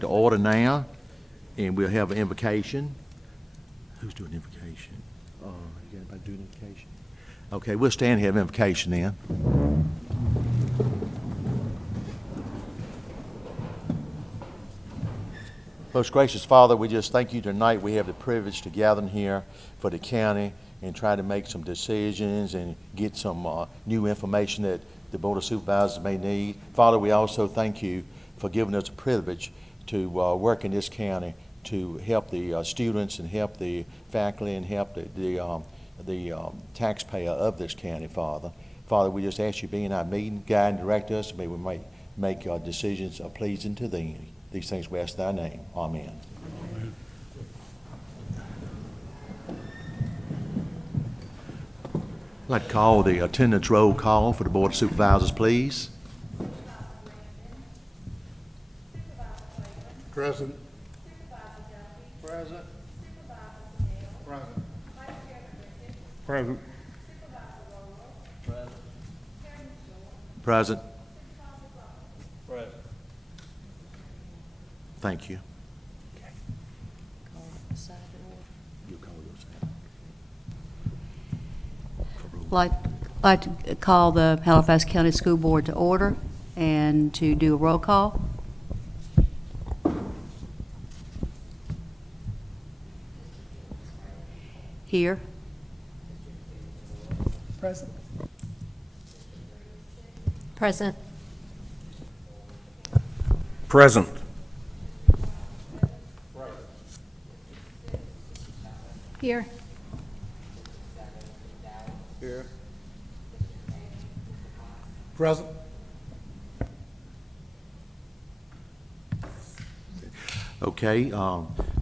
To order now, and we'll have an invocation. Who's doing invocation? You got anybody doing invocation? Okay, we'll stand and have invocation then. Most gracious Father, we just thank you tonight. We have the privilege to gather here for the county and try to make some decisions and get some new information that the Board of Supervisors may need. Father, we also thank you for giving us a privilege to work in this county to help the students and help the faculty and help the taxpayer of this county, Father. Father, we just ask you to be in our meeting, guide and direct us. May we make decisions pleasing to thee. These things we ask in thy name. Amen. Amen. I'd like to call the attendance roll call for the Board of Supervisors, please. Present. Present. Present. Present. Present. Thank you. Okay. You call your side. Like to call the Halifax County School Board to order and to do a roll call. Here. Present. Present. Present. Here. Here. Present. Okay,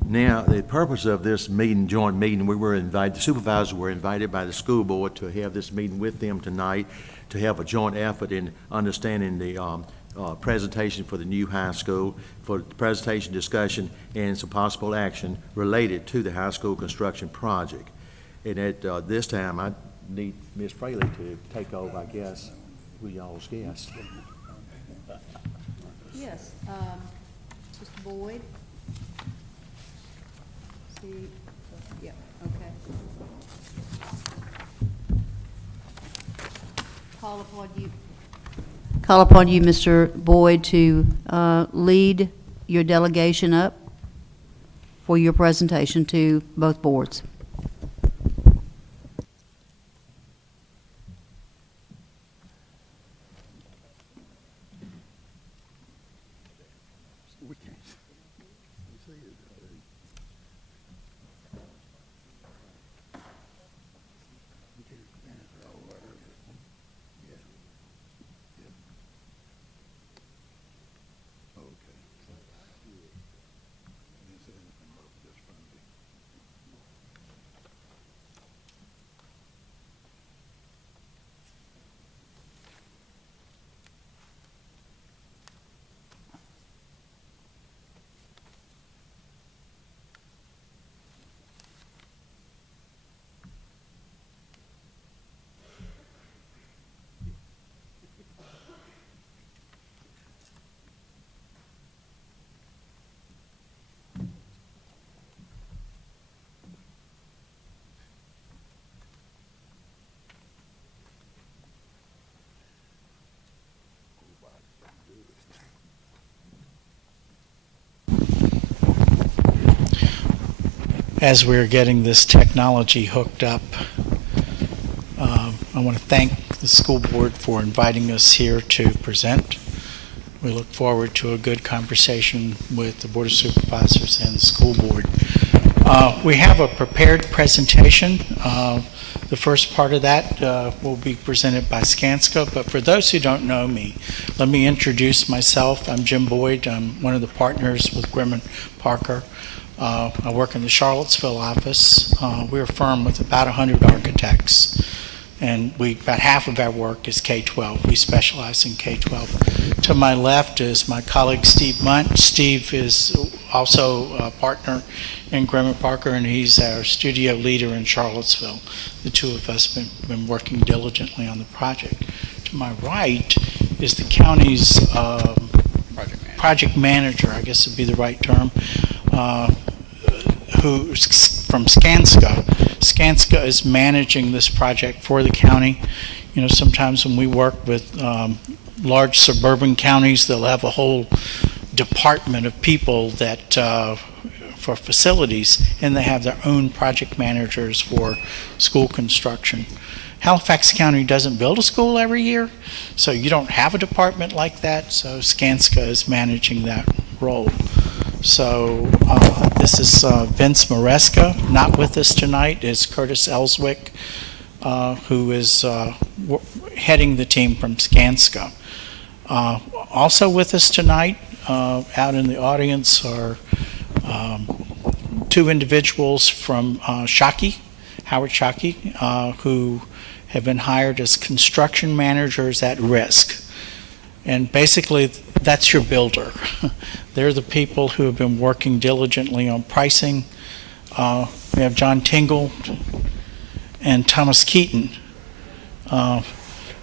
now the purpose of this meeting, joint meeting, the supervisors were invited by the school board to have this meeting with them tonight to have a joint effort in understanding the presentation for the new high school, for the presentation, discussion, and some possible action related to the high school construction project. And at this time, I need Ms. Fraley to take over, I guess, with y'all's guest. Yes. Mr. Boyd. See. Yeah. Okay. Call upon you, Mr. Boyd, to lead your delegation up for your presentation to both boards. As we're getting this technology hooked up, I want to thank the school board for inviting us here to present. We look forward to a good conversation with the Board of Supervisors and the school board. We have a prepared presentation. The first part of that will be presented by Skanska, but for those who don't know me, let me introduce myself. I'm Jim Boyd. I'm one of the partners with Grimmon Parker. I work in the Charlottesville office. We're a firm with about 100 architects, and about half of our work is K-12. We specialize in K-12. To my left is my colleague Steve Munt. Steve is also a partner in Grimmon Parker, and he's our studio leader in Charlottesville. The two of us have been working diligently on the project. To my right is the county's project manager, I guess would be the right term, who's from Skanska. Skanska is managing this project for the county. You know, sometimes when we work with large suburban counties, they'll have a whole department of people that for facilities, and they have their own project managers for school construction. Halifax County doesn't build a school every year, so you don't have a department like that, so Skanska is managing that role. So this is Vince Maresca. Not with us tonight is Curtis Ellswick, who is heading the team from Skanska. Also with us tonight, out in the audience, are two individuals from Shockey, Howard Shockey, who have been hired as construction managers at risk. And basically, that's your builder. They're the people who have been working diligently on pricing. We have John Tingle and Thomas Keaton.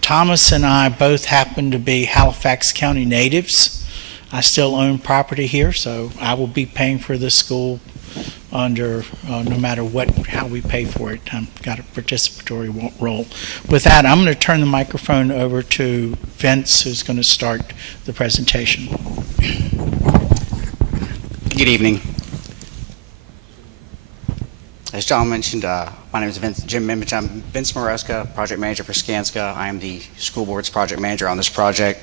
Thomas and I both happen to be Halifax County natives. I still own property here, so I will be paying for this school under no matter how we pay for it. I've got a participatory role. With that, I'm going to turn the microphone over to Vince, who's going to start the presentation. Good evening. As John mentioned, my name is Jim Mimich. I'm Vince Maresca, project manager for Skanska. I am the school board's project manager on this project.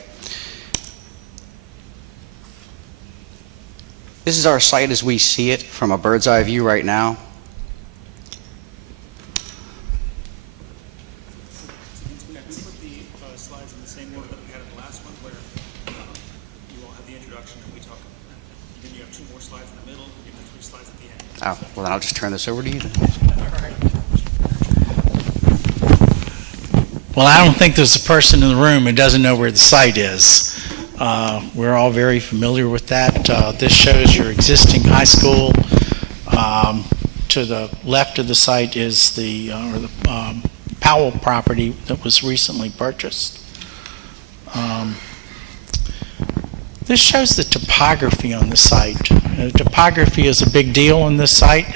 This is our site as we see it from a bird's eye view right now. Can we put the slides in the same order that we had in the last one, where you all have the introduction and we talk, then you have two more slides in the middle, and then three slides at the end. Oh, well then I'll just turn this over to you then. Well, I don't think there's a person in the room who doesn't know where the site is. We're all very familiar with that. This shows your existing high school. To the left of the site is the Powell property that was recently purchased. This shows the topography on the site. Topography is a big deal on this site.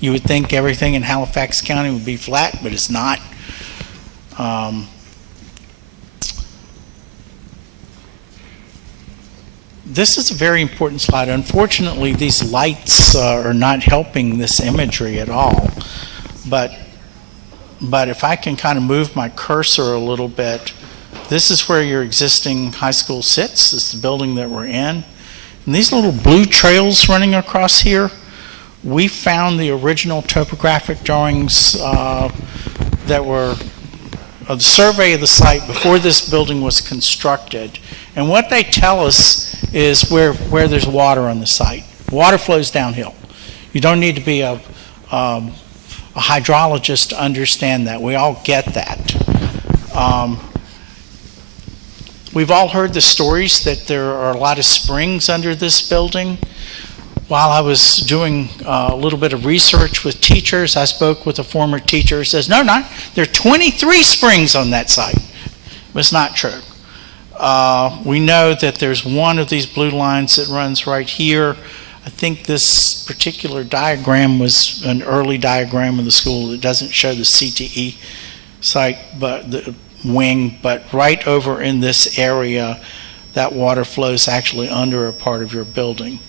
You would think everything in Halifax County would be flat, but it's not. This is a very important slide. Unfortunately, these lights are not helping this imagery at all. But if I can kind of move my cursor a little bit, this is where your existing high school sits. It's the building that we're in. And these little blue trails running across here, we found the original topographic drawings that were of the survey of the site before this building was constructed. And what they tell us is where there's water on the site. Water flows downhill. You don't need to be a hydrologist to understand that. We all get that. We've all heard the stories that there are a lot of springs under this building. While I was doing a little bit of research with teachers, I spoke with a former teacher who says, no, there are 23 springs on that site. But it's not true. We know that there's one of these blue lines that runs right here. I think this particular diagram was an early diagram of the school. It doesn't show the CTE site, but the wing, but right over in this area, that water flows actually under a part of your building.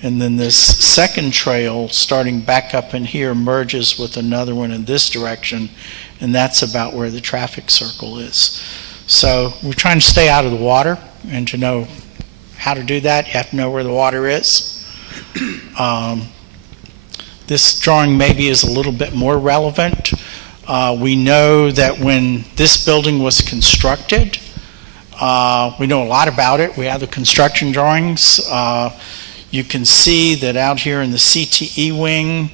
And then this second trail, starting back up in here, merges with another one in this direction, and that's about where the traffic circle is. So we're trying to stay out of the water, and to know how to do that, you have to know where the water is. This drawing maybe is a little bit more relevant. We know that when this building was constructed, we know a lot about it. We have the construction drawings. You can see that out here in the CTE wing,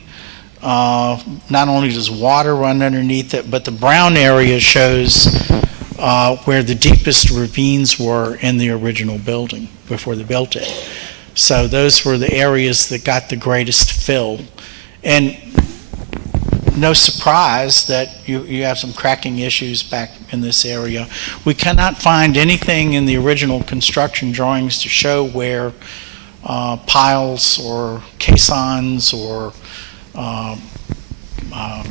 not only does water run underneath it, but the brown area shows where the deepest ravines were in the original building before they built it. So those were the areas that got the greatest fill. And no surprise that you have some cracking issues back in this area. We cannot find anything in the original construction drawings to show where piles or caissons or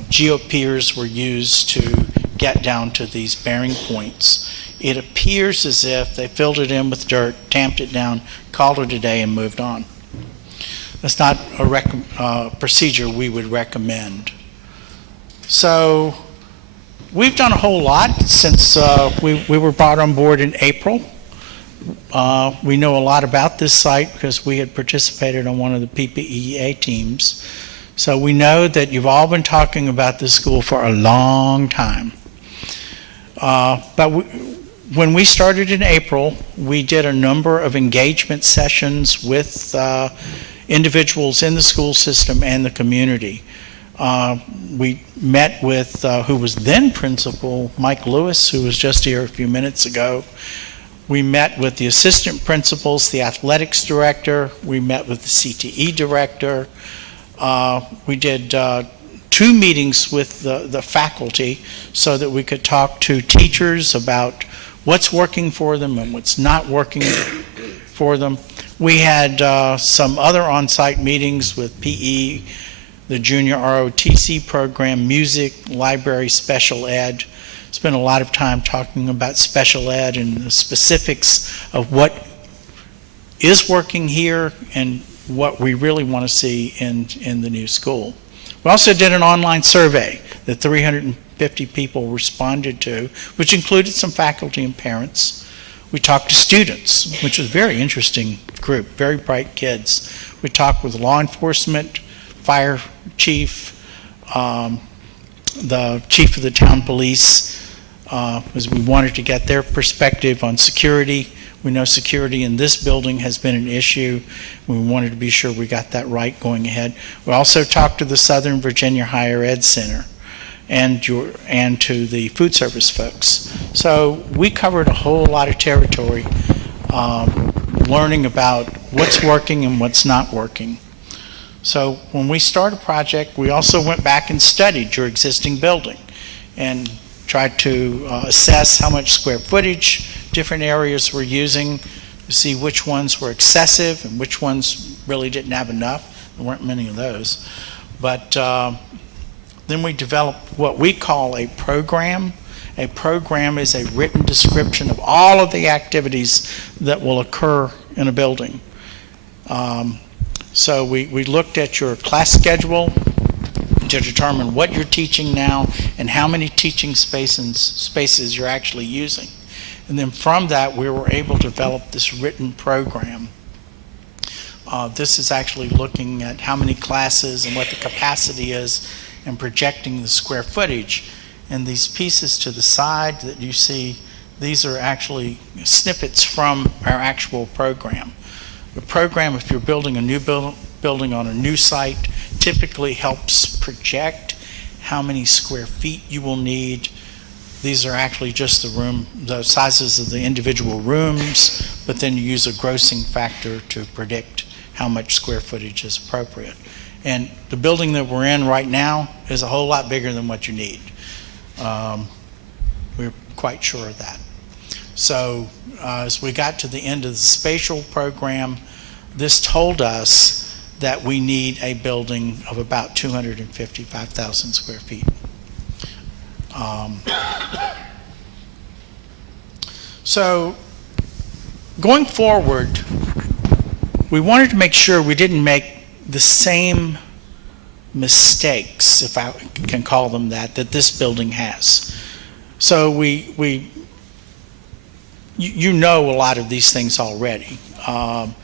geopiers were used to get down to these bearing points. It appears as if they filled it in with dirt, tamped it down, called it a day, and moved on. That's not a procedure we would recommend. So we've done a whole lot since we were brought on board in April. We know a lot about this site because we had participated on one of the PPEA teams. So we know that you've all been talking about this school for a long time. When we started in April, we did a number of engagement sessions with individuals in the school system and the community. We met with who was then principal, Mike Lewis, who was just here a few minutes ago. We met with the assistant principals, the athletics director. We met with the CTE director. We did 2 meetings with the faculty so that we could talk to teachers about what's working for them and what's not working for them. We had some other on-site meetings with PE, the junior ROTC program, music, library, special ed. Spent a lot of time talking about special ed and the specifics of what is working here and what we really want to see in the new school. We also did an online survey that 350 people responded to, which included some faculty and parents. We talked to students, which was a very interesting group, very bright kids. We talked with law enforcement, fire chief, the chief of the town police, because we wanted to get their perspective on security. We know security in this building has been an issue. We wanted to be sure we got that right going ahead. We also talked to the Southern Virginia Higher Ed Center and to the food service folks. So we covered a whole lot of territory, learning about what's working and what's not working. So when we start a project, we also went back and studied your existing building and tried to assess how much square footage different areas were using, to see which ones were excessive and which ones really didn't have enough. There weren't many of those. But then we developed what we call a program. A program is a written description of all of the activities that will occur in a building. So we looked at your class schedule to determine what you're teaching now and how many teaching spaces you're actually using. And then from that, we were able to develop this written program. This is actually looking at how many classes and what the capacity is and projecting the square footage. And these pieces to the side that you see, these are actually snippets from our actual program. The program, if you're building a new building on a new site, typically helps project how many square feet you will need. These are actually just the sizes of the individual rooms, but then you use a grossing factor to predict how much square footage is appropriate. And the building that we're in right now is a whole lot bigger than what you need. We're quite sure of that. So as we got to the end of the spatial program, this told us that we need a building of about 255,000 square feet. So going forward, we wanted to make sure we didn't make the same mistakes, if I can call them that this building has. So you know a lot of these things already. Of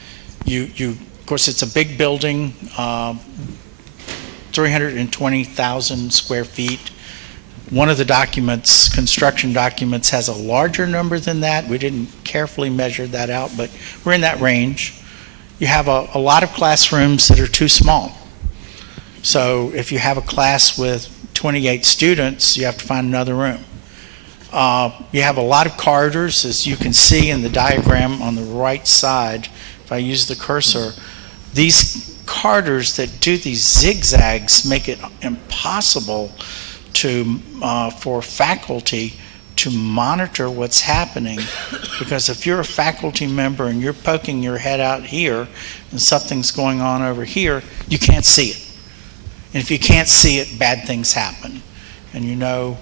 course, it's a big building, 320,000 square feet. One of the documents, construction documents, has a larger number than that. We didn't carefully measure that out, but we're in that range. You have a lot of classrooms that are too small. So if you have a class with 28 students, you have to find another room. You have a lot of corridors, as you can see in the diagram on the right side. If I use the cursor, these corridors that do these zigzags make it impossible for faculty to monitor what's happening, because if you're a faculty member and you're poking your head out here and something's going on over here, you can't see it. And if you can't see it, bad things happen. And you know,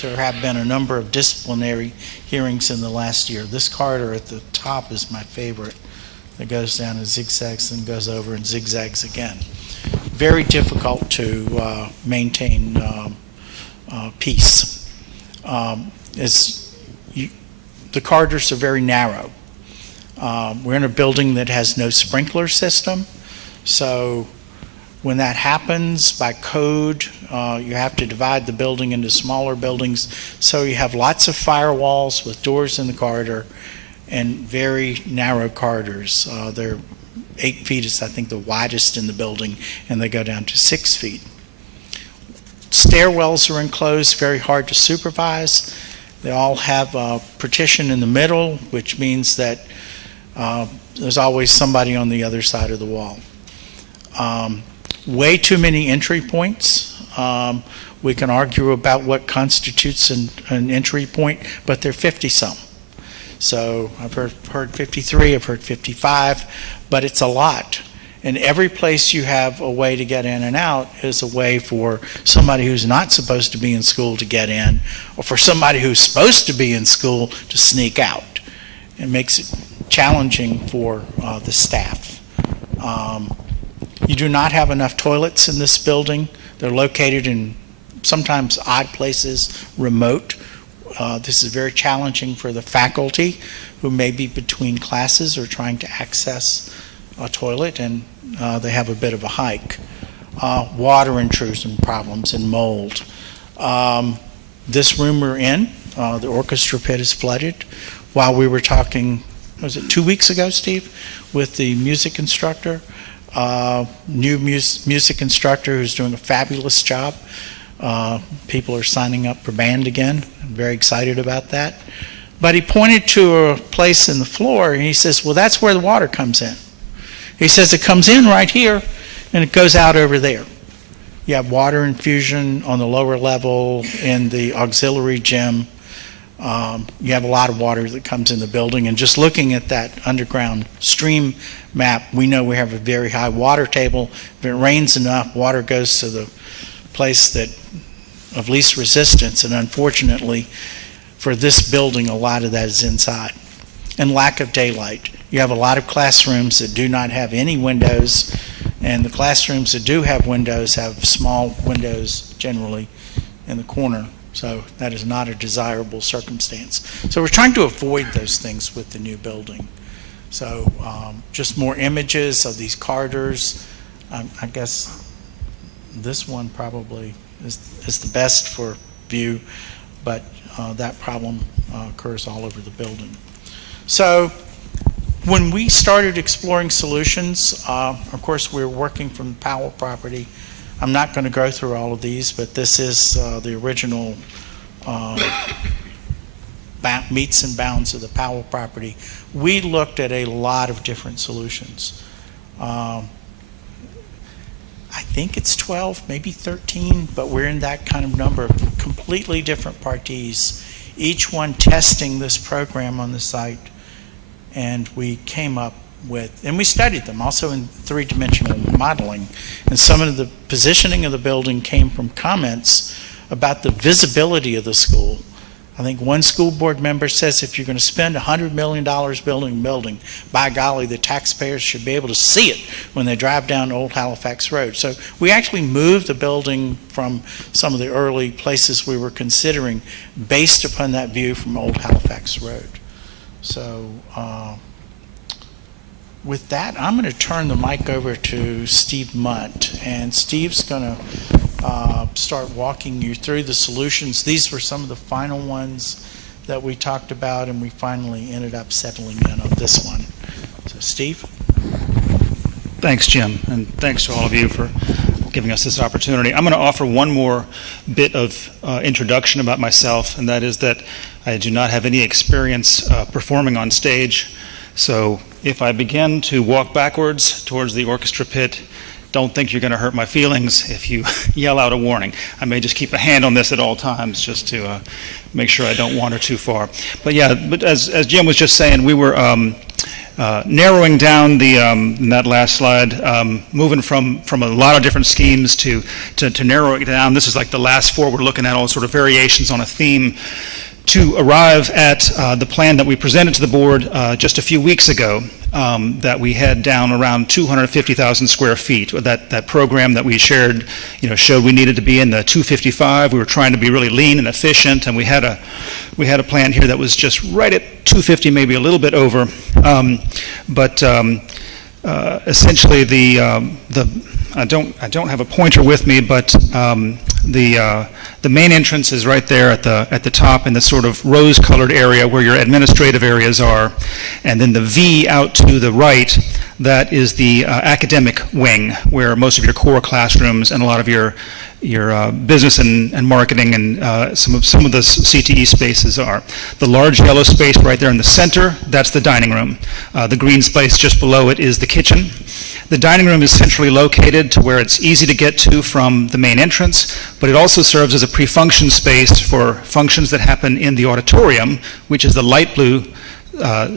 there have been a number of disciplinary hearings in the last year. This corridor at the top is my favorite. It goes down and zigzags and goes over and zigzags again. Very difficult to maintain peace. The corridors are very narrow. We're in a building that has no sprinkler system, so when that happens, by code, you have to divide the building into smaller buildings, so you have lots of firewalls with doors in the corridor and very narrow corridors. They're 8 feet is, I think, the widest in the building, and they go down to 6 feet. Stairwells are enclosed, very hard to supervise. They all have a partition in the middle, which means that there's always somebody on the other side of the wall. Way too many entry points. We can argue about what constitutes an entry point, but they're 50-some. So I've heard 53, I've heard 55, but it's a lot. And every place you have a way to get in and out is a way for somebody who's not supposed to be in school to get in, or for somebody who's supposed to be in school to sneak out. It makes it challenging for the staff. You do not have enough toilets in this building. They're located in sometimes odd places, remote. This is very challenging for the faculty who may be between classes or trying to access a toilet, and they have a bit of a hike. Water intrusion problems and mold. This room we're in, the orchestra pit is flooded. While we were talking, was it 2 weeks ago, Steve, with the music instructor, new music instructor who's doing a fabulous job. People are signing up for band again. I'm very excited about that. But he pointed to a place in the floor, and he says, well, that's where the water comes in. He says it comes in right here, and it goes out over there. You have water infusion on the lower level in the auxiliary gym. You have a lot of water that comes in the building, and just looking at that underground stream map, we know we have a very high water table. If it rains enough, water goes to the place that of least resistance, and unfortunately for this building, a lot of that is inside. And lack of daylight. You have a lot of classrooms that do not have any windows, and the classrooms that do have windows have small windows generally in the corner, so that is not a desirable circumstance. So we're trying to avoid those things with the new building. So just more images of these corridors. I guess this one probably is the best for view, but that problem occurs all over the building. So when we started exploring solutions, of course we're working from the Powell property. I'm not going to go through all of these, but this is the original meets and bounds of the Powell property. We looked at a lot of different solutions. I think it's 12, maybe 13, but we're in that kind of number of completely different parties, each one testing this program on the site. And we came up with, and we studied them also in three-dimensional modeling. And some of the positioning of the building came from comments about the visibility of the school. I think one school board member says if you're going to spend $100 million building a building, by golly, the taxpayers should be able to see it when they drive down Old Halifax Road. So we actually moved the building from some of the early places we were considering based upon that view from Old Halifax Road. So with that, I'm going to turn the mic over to Steve Munt, and Steve's going to start walking you through the solutions. These were some of the final ones that we talked about, and we finally ended up settling in on this one. So Steve? Thanks, Jim, and thanks to all of you for giving us this opportunity. I'm going to offer one more bit of introduction about myself, and that is that I do not have any experience performing on stage. So if I begin to walk backwards towards the orchestra pit, don't think you're going to hurt my feelings if you yell out a warning. I may just keep a hand on this at all times just to make sure I don't wander too far. But yeah, but as Jim was just saying, we were narrowing down in that last slide, moving from a lot of different schemes to narrow it down. This is like the last four. We're looking at all sort of variations on a theme to arrive at the plan that we presented to the board just a few weeks ago, that we had down around 250,000 square feet. That program that we shared, showed we needed to be in the 255. We were trying to be really lean and efficient, and we had a plan here that was just right at 250, maybe a little bit over. Essentially, I don't have a pointer with me, but the main entrance is right there at the top in the sort of rose-colored area where your administrative areas are, and then the V out to the right, that is the academic wing, where most of your core classrooms and a lot of your business and marketing and some of the CTE spaces are. The large yellow space right there in the center, that's the dining room. The green space just below it is the kitchen. The dining room is centrally located to where it's easy to get to from the main entrance, but it also serves as a pre-function space for functions that happen in the auditorium, which is the light blue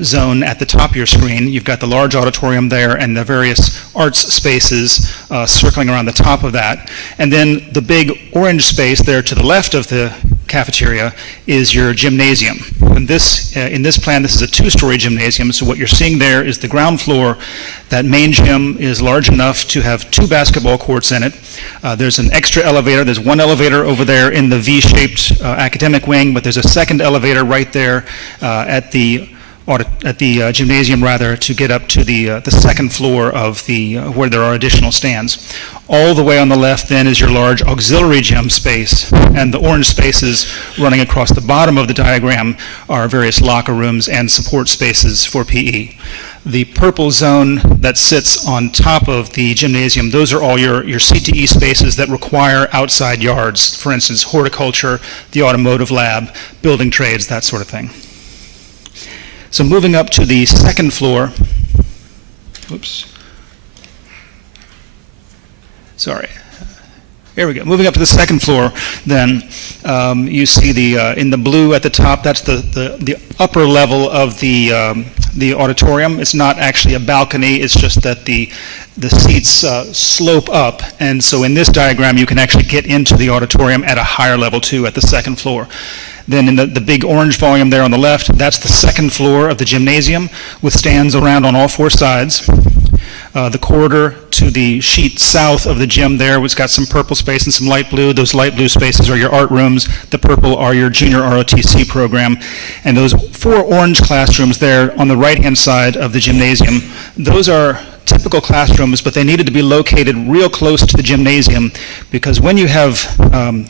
zone at the top of your screen. You've got the large auditorium there and the various arts spaces circling around the top of that. And then the big orange space there to the left of the cafeteria is your gymnasium. And in this plan, this is a two-story gymnasium, so what you're seeing there is the ground floor. That main gym is large enough to have 2 basketball courts in it. There's an extra elevator. There's one elevator over there in the V-shaped academic wing, but there's a second elevator right there at the gymnasium, rather, to get up to the second floor of where there are additional stands. All the way on the left then is your large auxiliary gym space, and the orange spaces running across the bottom of the diagram are various locker rooms and support spaces for PE. The purple zone that sits on top of the gymnasium, those are all your CTE spaces that require outside yards, for instance, horticulture, the automotive lab, building trades, that sort of thing. So moving up to the second floor, Here we go. Moving up to the second floor, then you see in the blue at the top, that's the upper level of the auditorium. It's not actually a balcony, it's just that the seats slope up, and so in this diagram you can actually get into the auditorium at a higher level too, at the second floor. Then in the big orange volume there on the left, that's the second floor of the gymnasium with stands around on all 4 sides. The corridor to the sheet south of the gym there, which got some purple space and some light blue. Those light blue spaces are your art rooms. The purple are your junior ROTC program. And those 4 orange classrooms there on the right-hand side of the gymnasium, those are typical classrooms, but they needed to be located real close to the gymnasium because when you have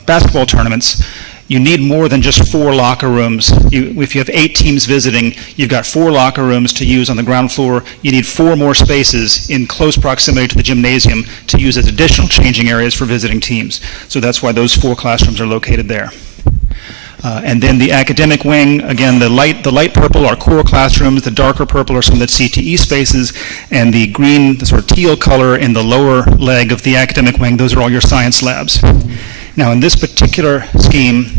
basketball tournaments, you need more than just 4 locker rooms. If you have 8 teams visiting, you've got 4 locker rooms to use on the ground floor. You need 4 more spaces in close proximity to the gymnasium to use as additional changing areas for visiting teams. So that's why those 4 classrooms are located there. And then the academic wing, again, the light purple are core classrooms, the darker purple are some of the CTE spaces, and the green, the sort of teal color in the lower leg of the academic wing, those are all your science labs. Now, in this particular scheme,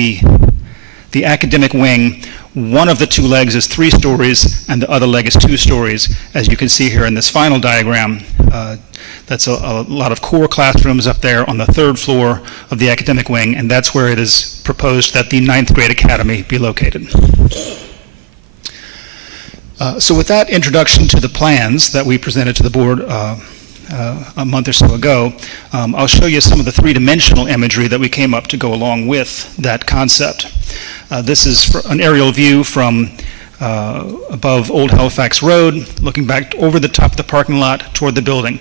the academic wing, one of the 2 legs is 3 stories and the other leg is 2 stories. As you can see here in this final diagram, that's a lot of core classrooms up there on the 3rd floor of the academic wing, and that's where it is proposed that the 9th grade academy be located. So with that introduction to the plans that we presented to the board a month or so ago, I'll show you some of the 3-dimensional imagery that we came up to go along with that concept. This is an aerial view from above Old Halifax Road, looking back over the top of the parking lot toward the building.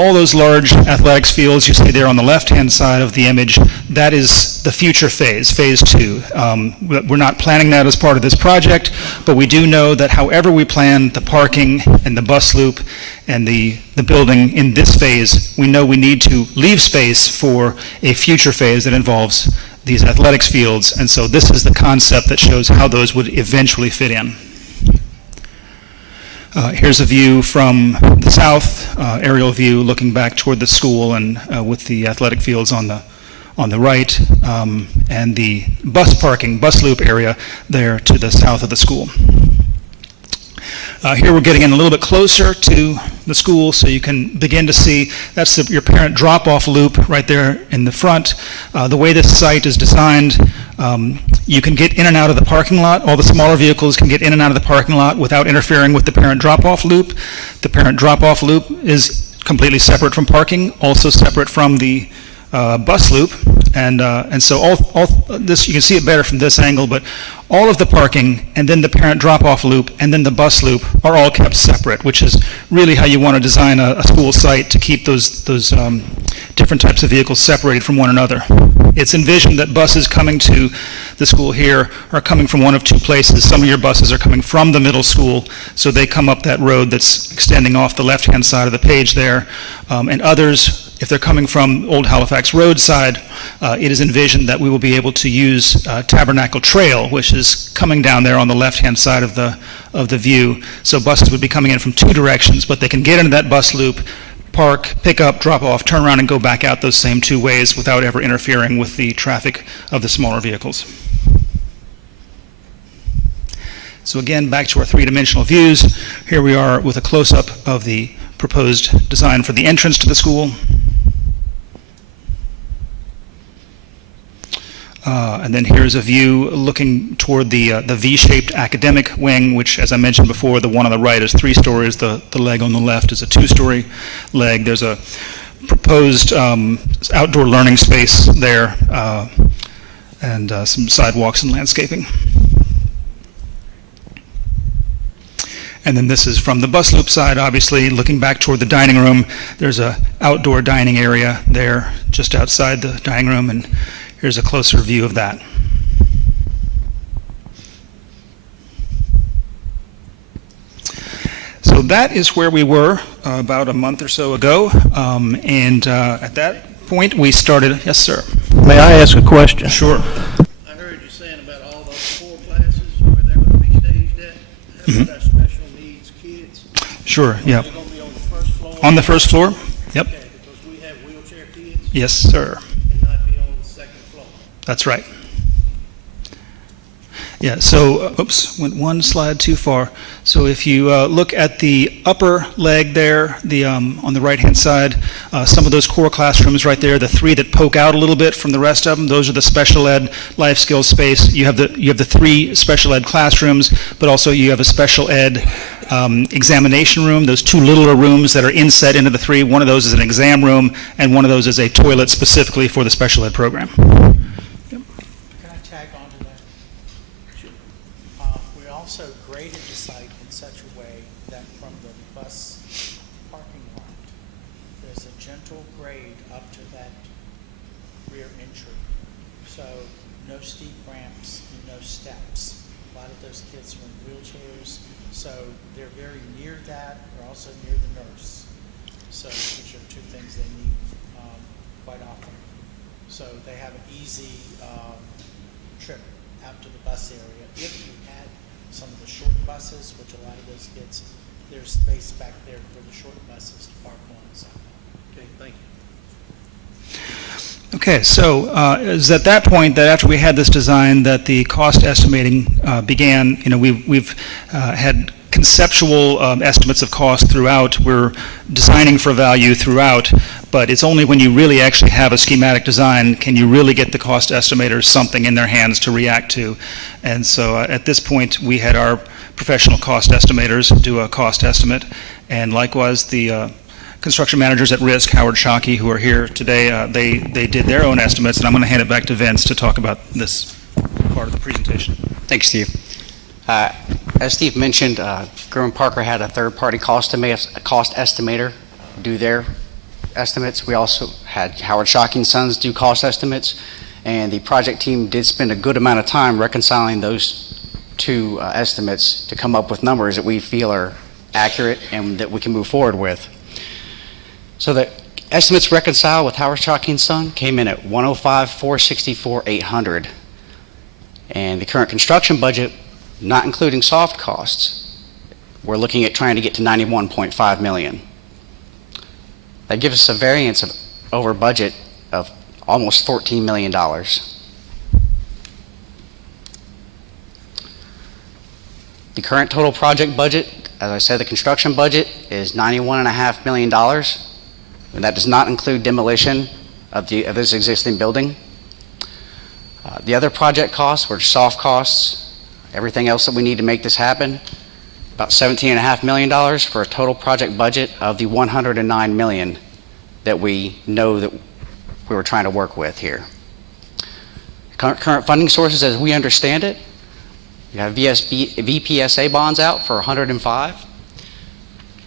All those large athletics fields you see there on the left-hand side of the image, that is the future phase, phase 2. We're not planning that as part of this project, but we do know that however we plan the parking and the bus loop and the building in this phase, we know we need to leave space for a future phase that involves these athletics fields, and so this is the concept that shows how those would eventually fit in. Here's a view from the south, aerial view looking back toward the school and with the athletic fields on the right, and the bus loop area there to the south of the school. Here we're getting in a little bit closer to the school, so you can begin to see that's your parent drop-off loop right there in the front. The way this site is designed, you can get in and out of the parking lot. All the smaller vehicles can get in and out of the parking lot without interfering with the parent drop-off loop. The parent drop-off loop is completely separate from parking, also separate from the bus loop, and so all this, you can see it better from this angle, but all of the parking and then the parent drop-off loop and then the bus loop are all kept separate, which is really how you want to design a school site, to keep those different types of vehicles separated from one another. It's envisioned that buses coming to the school here are coming from one of two places. Some of your buses are coming from the middle school, so they come up that road that's extending off the left-hand side of the page there, and others, if they're coming from Old Halifax roadside, it is envisioned that we will be able to use Tabernacle Trail, which is coming down there on the left-hand side of the view. So buses would be coming in from two directions, but they can get into that bus loop, park, pick up, drop off, turn around, and go back out those same two ways without ever interfering with the traffic of the smaller vehicles. So again, back to our three-dimensional views. Here we are with a close-up of the proposed design for the entrance to the school. And then here's a view looking toward the V-shaped academic wing, which, as I mentioned before, the one on the right is 3 stories. The leg on the left is a 2-story leg. There's a proposed outdoor learning space there, and some sidewalks and landscaping. And then this is from the bus loop side, obviously, looking back toward the dining room. There's a outdoor dining area there just outside the dining room, and here's a closer view of that. So that is where we were about a month or so ago, and at that point we started. Yes, sir. May I ask a question? Sure. I heard you saying about all those 4 classes where they're going to be staged at. How about our special needs kids? Sure. Yeah. They're going to be on the first floor? On the first floor. Yep. Okay, because we have wheelchair kids Yes, sir. and not be on the second floor. That's right. Yeah, so, oops, went one slide too far. So if you look at the upper leg there, the on the right-hand side, some of those core classrooms right there, the 3 that poke out a little bit from the rest of them, those are the special ed life skills space. You have the 3 special ed classrooms, but also you have a special ed examination room, those 2 littler rooms that are inset into the 3. One of those is an exam room, and one of those is a toilet specifically for the special ed program. Can I tag on to that? We also graded the site in such a way that from the bus parking lot, there's a gentle grade up to that rear entry. So no steep ramps and no steps. A lot of those kids are in wheelchairs, so they're very near that. They're also near the nurse. So which are 2 things they need quite often. So they have an easy trip out to the bus area. If you had some of the short buses, which a lot of those kids, there's space back there for the short buses to park on. So. Okay, thank you. Okay, so it was at that point that after we had this design that the cost estimating began. You know, we've had conceptual estimates of cost throughout. We're designing for value throughout, but it's only when you really actually have a schematic design can you really get the cost estimators something in their hands to react to. And so at this point, we had our professional cost estimators do a cost estimate, and likewise the construction managers at risk, Howard Shockey, who are here today, they did their own estimates, and I'm going to hand it back to Vince to talk about this part of the presentation. Thanks, Steve. As Steve mentioned, Gerwin Parker had a third-party cost estimator do their estimates. We also had Howard Shockey & Sons do cost estimates, and the project team did spend a good amount of time reconciling those 2 estimates to come up with numbers that we feel are accurate and that we can move forward with. So the estimates reconciled with Howard Shockey & Son came in at $105,464,800, and the current construction budget, not including soft costs, we're looking at trying to get to 91.5 million. That gives us a variance of over budget of almost $14 million. The current total project budget, as I said, the construction budget is $91.5 million. And that does not include demolition of this existing building. The other project costs were soft costs, everything else that we need to make this happen, about $17.5 million for a total project budget of the $109 million that we know that we were trying to work with here. Current funding sources, as we understand it, you have VPSA bonds out for 105,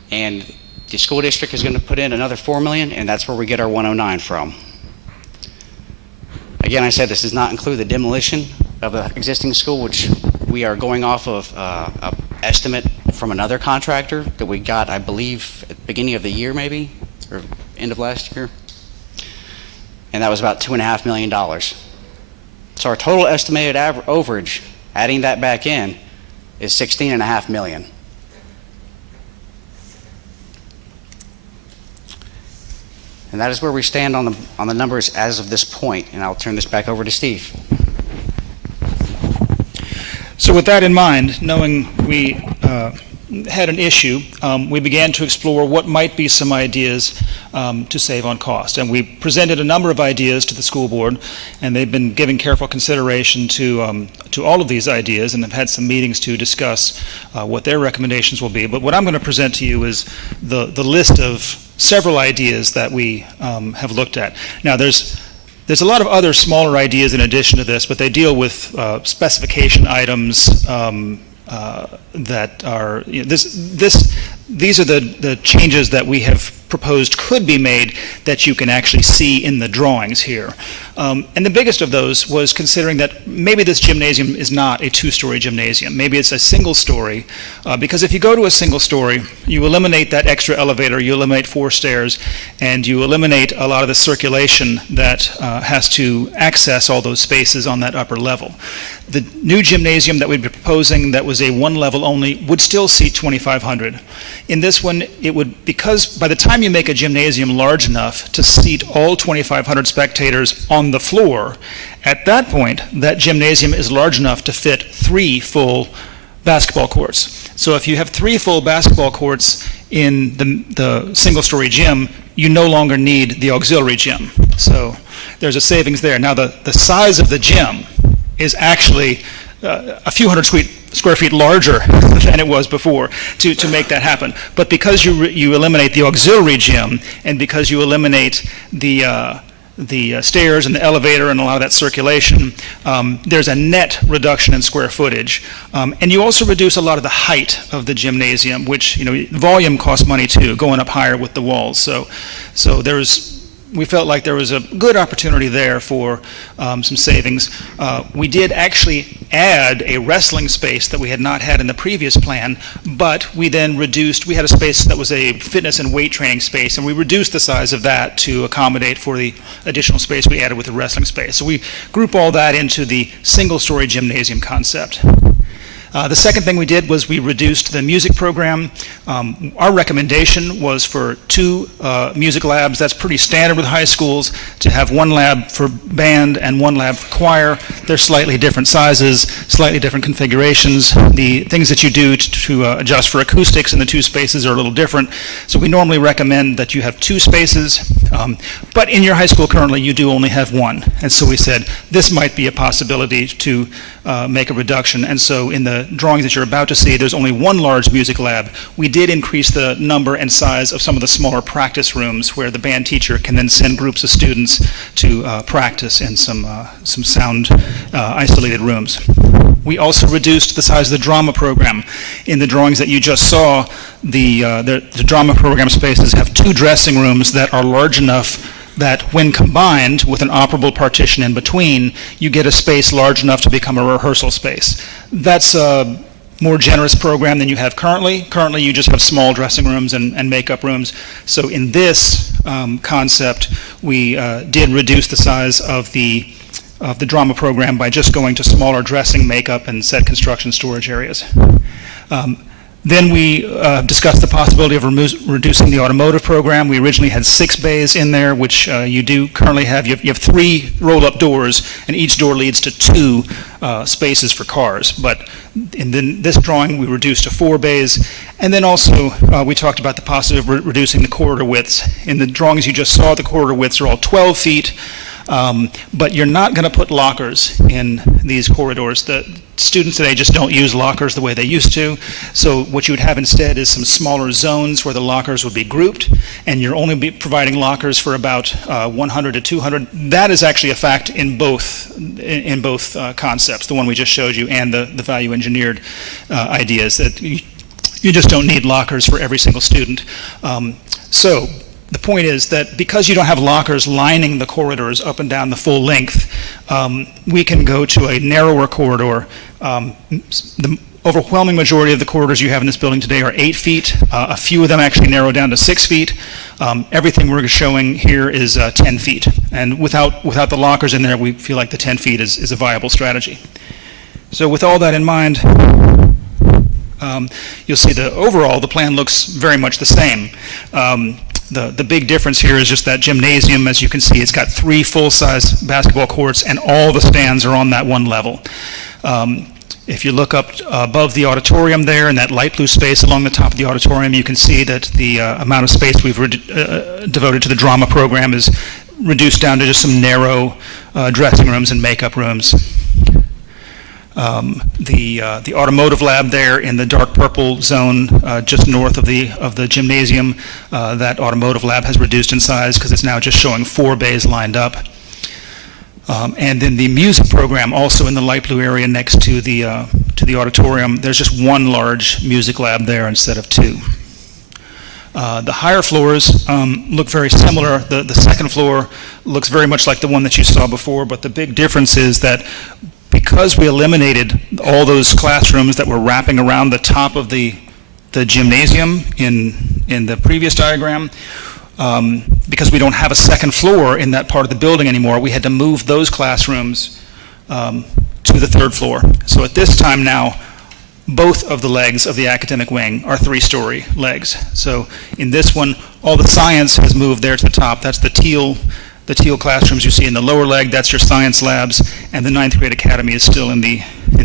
and the school district is going to put in another $4 million, and that's where we get our 109 from. Again, I said this does not include the demolition of the existing school, which we are going off of an estimate from another contractor that we got, I believe, at the beginning of the year, maybe, or end of last year, and that was about $2.5 million. So our total estimated overage, adding that back in, is $16.5 million. And that is where we stand on the numbers as of this point, and I'll turn this back over to Steve. So with that in mind, knowing we had an issue, we began to explore what might be some ideas to save on cost. And we presented a number of ideas to the school board, and they've been giving careful consideration to all of these ideas and have had some meetings to discuss what their recommendations will be. But what I'm going to present to you is the list of several ideas that we have looked at. Now, there's a lot of other smaller ideas in addition to this, but they deal with specification items that are, these are the changes that we have proposed could be made that you can actually see in the drawings here. And the biggest of those was considering that maybe this gymnasium is not a two-story gymnasium. Maybe it's a single story, because if you go to a single story, you eliminate that extra elevator, you eliminate 4 stairs, and you eliminate a lot of the circulation that has to access all those spaces on that upper level. The new gymnasium that we'd be proposing that was a one level only would still seat 2,500. In this one, it would, because by the time you make a gymnasium large enough to seat all 2,500 spectators on the floor, at that point, that gymnasium is large enough to fit 3 full basketball courts. So if you have 3 full basketball courts in the single-story gym, you no longer need the auxiliary gym. So there's a savings there. Now, the size of the gym is actually a few hundred square feet larger than it was before to make that happen. But because you eliminate the auxiliary gym, and because you eliminate the stairs and the elevator and a lot of that circulation, there's a net reduction in square footage. And you also reduce a lot of the height of the gymnasium, which, volume costs money too, going up higher with the walls. So we felt like there was a good opportunity there for some savings. We did actually add a wrestling space that we had not had in the previous plan, but we then we had a space that was a fitness and weight training space, and we reduced the size of that to accommodate for the additional space we added with the wrestling space. So we group all that into the single-story gymnasium concept. The second thing we did was we reduced the music program. Our recommendation was for 2 music labs. That's pretty standard with high schools, to have 1 lab for band and 1 lab for choir. They're slightly different sizes, slightly different configurations. The things that you do to adjust for acoustics in the 2 spaces are a little different. So we normally recommend that you have 2 spaces, but in your high school currently you do only have 1. And so we said this might be a possibility to make a reduction. And so in the drawings that you're about to see, there's only 1 large music lab. We did increase the number and size of some of the smaller practice rooms where the band teacher can then send groups of students to practice in some sound isolated rooms. We also reduced the size of the drama program. In the drawings that you just saw, the drama program spaces have 2 dressing rooms that are large enough that when combined with an operable partition in between, you get a space large enough to become a rehearsal space. That's a more generous program than you have currently. Currently, you just have small dressing rooms and makeup rooms. So in this concept, we did reduce the size of the drama program by just going to smaller dressing, makeup, and set construction storage areas. Then we discussed the possibility of reducing the automotive program. We originally had 6 bays in there, which you do currently have. You have 3 roll-up doors, and each door leads to 2 spaces for cars. But in this drawing, we reduced to 4 bays. And then also, we talked about the possibility of reducing the corridor widths. In the drawings you just saw, the corridor widths are all 12 feet. But you're not going to put lockers in these corridors. The students today just don't use lockers the way they used to. So what you would have instead is some smaller zones where the lockers would be grouped, and you're only be providing lockers for about 100 to 200. That is actually a fact in both concepts, the one we just showed you and the value engineered ideas, that you just don't need lockers for every single student. So the point is that because you don't have lockers lining the corridors up and down the full length, we can go to a narrower corridor. The overwhelming majority of the corridors you have in this building today are 8 feet. A few of them actually narrow down to 6 feet. Everything we're showing here is 10 feet. And without the lockers in there, we feel like the 10 feet is a viable strategy. So with all that in mind, you'll see the plan looks very much the same. The big difference here is just that gymnasium. As you can see, it's got 3 full-size basketball courts, and all the stands are on that one level. If you look up above the auditorium there, in that light blue space along the top of the auditorium, you can see that the amount of space we've devoted to the drama program is reduced down to just some narrow dressing rooms and makeup rooms. The automotive lab there in the dark purple zone just north of the gymnasium, that automotive lab has reduced in size because it's now just showing 4 bays lined up. And then the music program, also in the light blue area next to the auditorium, there's just 1 large music lab there instead of 2. The higher floors look very similar. The second floor looks very much like the one that you saw before, but the big difference is that because we eliminated all those classrooms that were wrapping around the top of the gymnasium in the previous diagram, because we don't have a second floor in that part of the building anymore, we had to move those classrooms to the 3rd floor. So at this time now, both of the legs of the academic wing are 3-story legs. So in this one, all the science has moved there to the top. That's the teal classrooms you see in the lower leg. That's your science labs, and the 9th grade academy is still in the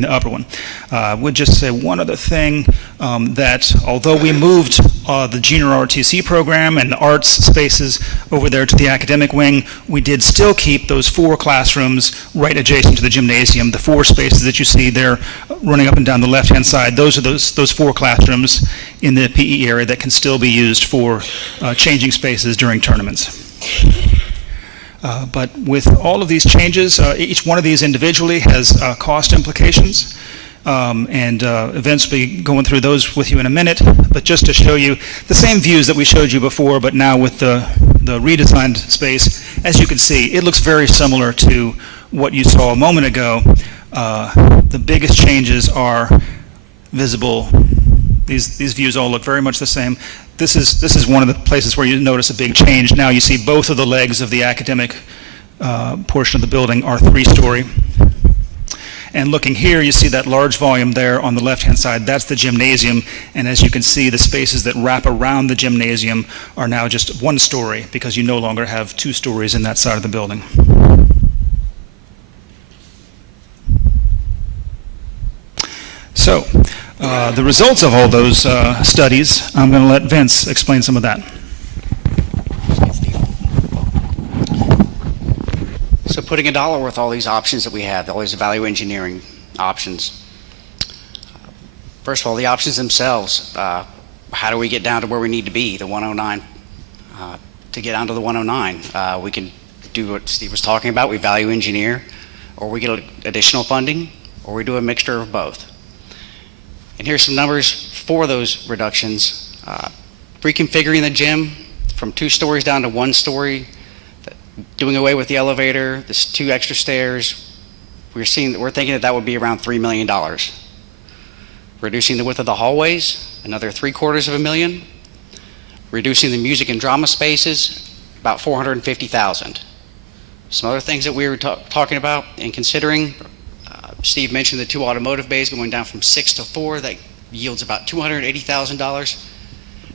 upper one. I would just say one other thing, that although we moved the junior ROTC program and the arts spaces over there to the academic wing, we did still keep those 4 classrooms right adjacent to the gymnasium. The 4 spaces that you see there running up and down the left-hand side, those are those 4 classrooms in the PE area that can still be used for changing spaces during tournaments. But with all of these changes, each one of these individually has cost implications, and Vince will be going through those with you in a minute. But just to show you the same views that we showed you before, but now with the redesigned space, as you can see, it looks very similar to what you saw a moment ago. The biggest changes are visible. These views all look very much the same. This is one of the places where you notice a big change. Now you see both of the legs of the academic portion of the building are 3-story. And looking here, you see that large volume there on the left-hand side. That's the gymnasium. And as you can see, the spaces that wrap around the gymnasium are now just 1 story because you no longer have 2 stories in that side of the building. So, the results of all those studies, I'm going to let Vince explain some of that. So putting $1 worth all these options that we have, all these value engineering options. First of all, the options themselves. How do we get down to where we need to be, the 109? To get down to the 109, we can do what Steve was talking about. We value engineer, or we get additional funding, or we do a mixture of both. And here's some numbers for those reductions. Reconfiguring the gym from 2 stories down to 1 story, doing away with the elevator, this 2 extra stairs. We're thinking that would be around $3 million. Reducing the width of the hallways, another $750,000. Reducing the music and drama spaces, about $450,000. Some other things that we were talking about and considering. Steve mentioned the 2 automotive bays going down from 6 to 4. That yields about $280,000.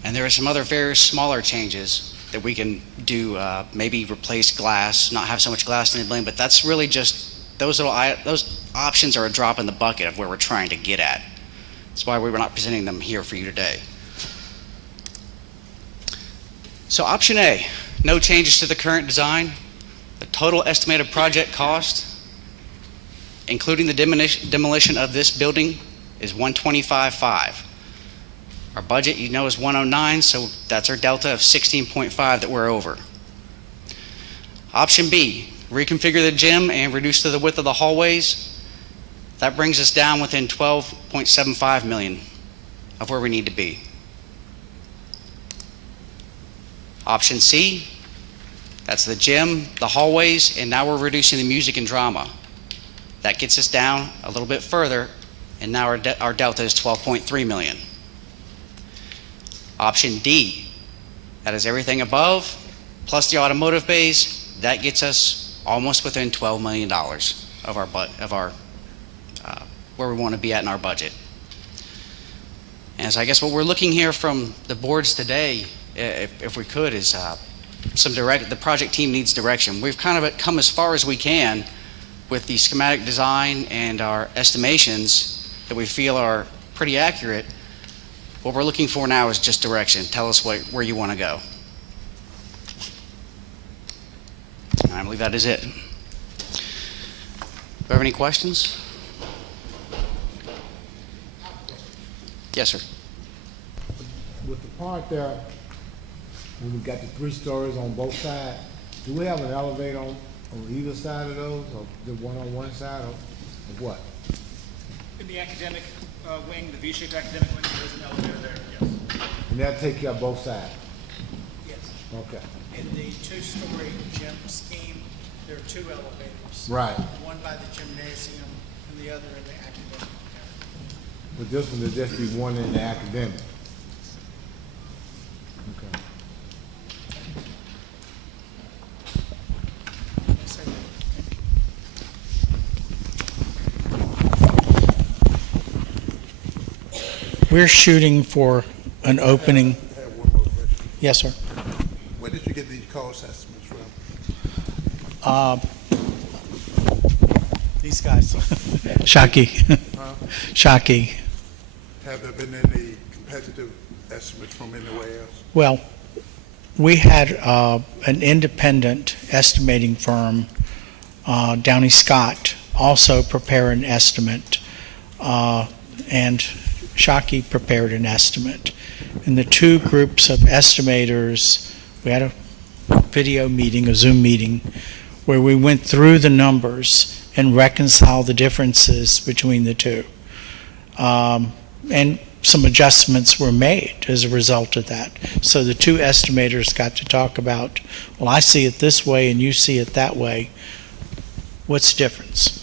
And there are some other very smaller changes that we can do, maybe replace glass, not have so much glass in the building, but that's really just, those options are a drop in the bucket of where we're trying to get at. That's why we were not presenting them here for you today. So option A, no changes to the current design. The total estimated project cost, including the demolition of this building, is $125,500. Our budget, you know, is $109,000, so that's our delta of $16.5 that we're over. Option B, reconfigure the gym and reduce the width of the hallways. That brings us down within $12.75 million of where we need to be. Option C, that's the gym, the hallways, and now we're reducing the music and drama. That gets us down a little bit further, and now our delta is $12.3 million. Option D, that is everything above, plus the automotive bays. That gets us almost within $12 million of our where we want to be at in our budget. And so I guess what we're looking here from the boards today, if we could, is the project team needs direction. We've kind of come as far as we can with the schematic design and our estimations that we feel are pretty accurate. What we're looking for now is just direction. Tell us where you want to go. I believe that is it. Do you have any questions? Yes, sir. With the part there, when we got the 3 stories on both sides, do we have an elevator on either side of those, or the one on one side, or what? In the academic wing, the V-shaped academic wing, there's an elevator there, yes. And that'll take care of both sides? Yes. Okay. In the 2-story gym scheme, there are 2 elevators. Right. One by the gymnasium and the other in the academic area. But this one, there'll just be one in the academic? Okay. So We're shooting for an opening. I have one more question. Yes, sir. Where did you get these cost estimates from? These guys. Shockey. Shockey. Have there been any competitive estimates from anywhere else? Well, we had an independent estimating firm, Downey Scott, also prepare an estimate, and Shockey prepared an estimate. And the 2 groups of estimators, we had a video meeting, a Zoom meeting, where we went through the numbers and reconciled the differences between the 2. And some adjustments were made as a result of that. So the 2 estimators got to talk about, well, I see it this way and you see it that way. What's the difference?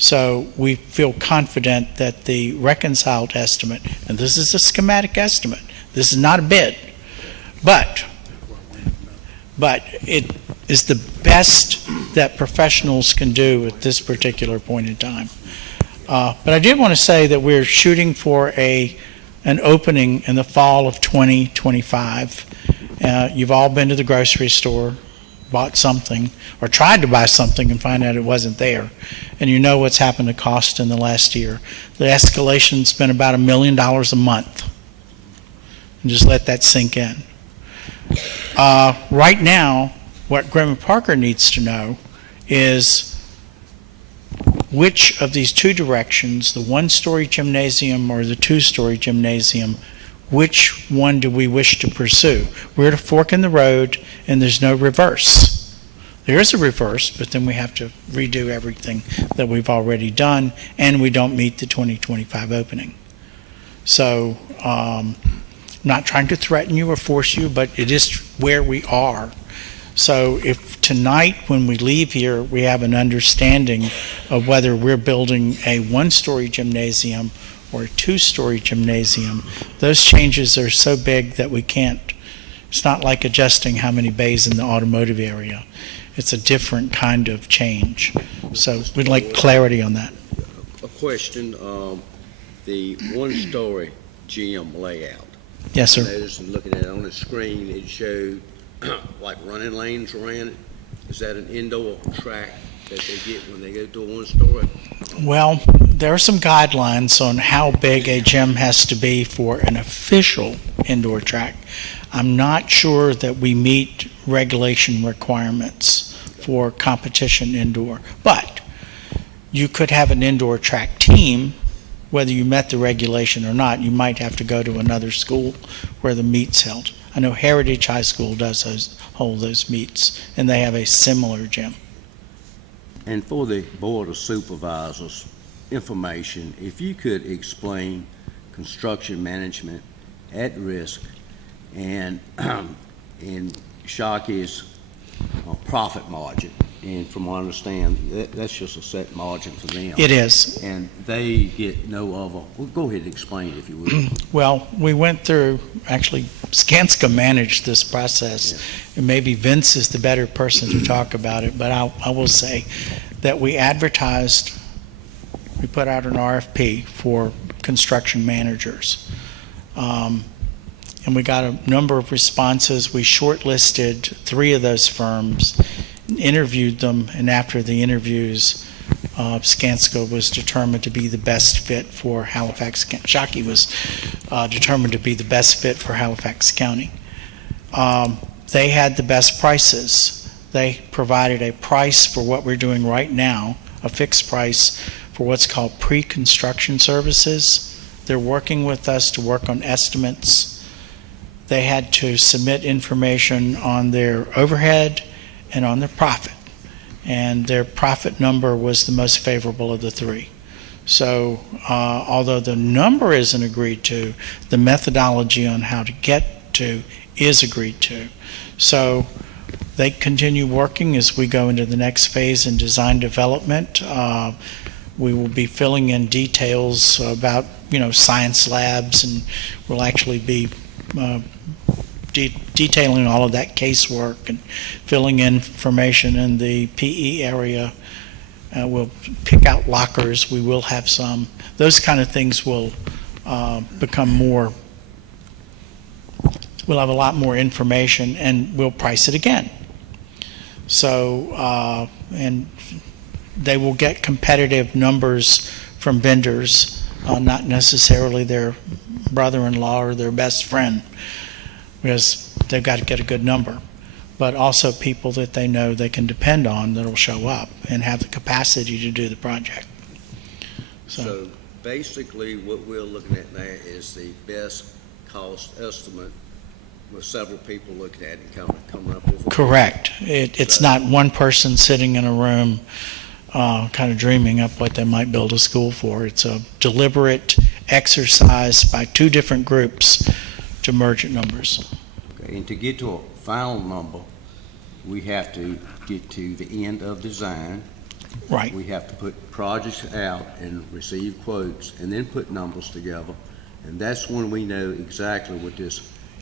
So we feel confident that the reconciled estimate, and this is a schematic estimate, this is not a bid, but it is the best that professionals can do at this particular point in time. But I did want to say that we're shooting for an opening in the fall of 2025. You've all been to the grocery store, bought something, or tried to buy something and find out it wasn't there. And you know what's happened to cost in the last year. The escalation's been about $1 million a month. And just let that sink in. Right now, what Grimm and Parker needs to know is which of these 2 directions, the 1-story gymnasium or the 2-story gymnasium, which one do we wish to pursue? We're at a fork in the road and there's no reverse. There is a reverse, but then we have to redo everything that we've already done, and we don't meet the 2025 opening. So, not trying to threaten you or force you, but it is where we are. So if tonight when we leave here, we have an understanding of whether we're building a 1-story gymnasium or a 2-story gymnasium, those changes are so big that we can't, it's not like adjusting how many bays in the automotive area. It's a different kind of change. So we'd like clarity on that. A question, the 1-story, gym layout. Yes, I sir. noticed in looking at it on the screen, it showed like running lanes around it. Is that an indoor track that they get when they go to a one-story? Well, there are some guidelines on how big a gym has to be for an official indoor track. I'm not sure that we meet regulation requirements for competition indoor, but you could have an indoor track team, whether you met the regulation or not. You might have to go to another school where the meet's held. I know Heritage High School does hold those meets, and they have a similar gym. And for the Board of Supervisors information, if you could explain construction management at risk and Shocky's profit margin. And from what I understand, that's just a set margin for them. It is. And they get no other, well, go ahead and explain it if you would. Well, we went through, actually, Skanska managed this process, and maybe Vince is the better person to talk about it, but I will say that we advertised, we put out an RFP for construction managers. And we got a number of responses. We shortlisted 3 of those firms, interviewed them, and after the interviews, Skanska was determined to be the best fit for Halifax. Shockey was determined to be the best fit for Halifax County. They had the best prices. They provided a price for what we're doing right now, a fixed price for what's called pre-construction services. They're working with us to work on estimates. They had to submit information on their overhead and on their profit. And their profit number was the most favorable of the 3. So although the number isn't agreed to, the methodology on how to get to is agreed to. So they continue working as we go into the next phase in design development. We will be filling in details about, science labs, and we'll actually be detailing all of that casework and filling in information in the PE area. We'll pick out lockers. We will have some. Those kind of things will become more. We'll have a lot more information, and we'll price it again. So, and they will get competitive numbers from vendors, not necessarily their brother-in-law or their best friend, because they've got to get a good number, but also people that they know they can depend on that'll show up and have the capacity to do the project. So basically, what we're looking at now is the best cost estimate with several people looking at it and coming up with. Correct. It's not one person sitting in a room kind of dreaming up what they might build a school for. It's a deliberate exercise by 2 different groups to merge at numbers. Okay, and to get to a final number, we have to get to the end of design. Right. We have to put projects out and receive quotes and then put numbers together. And that's when we know exactly what this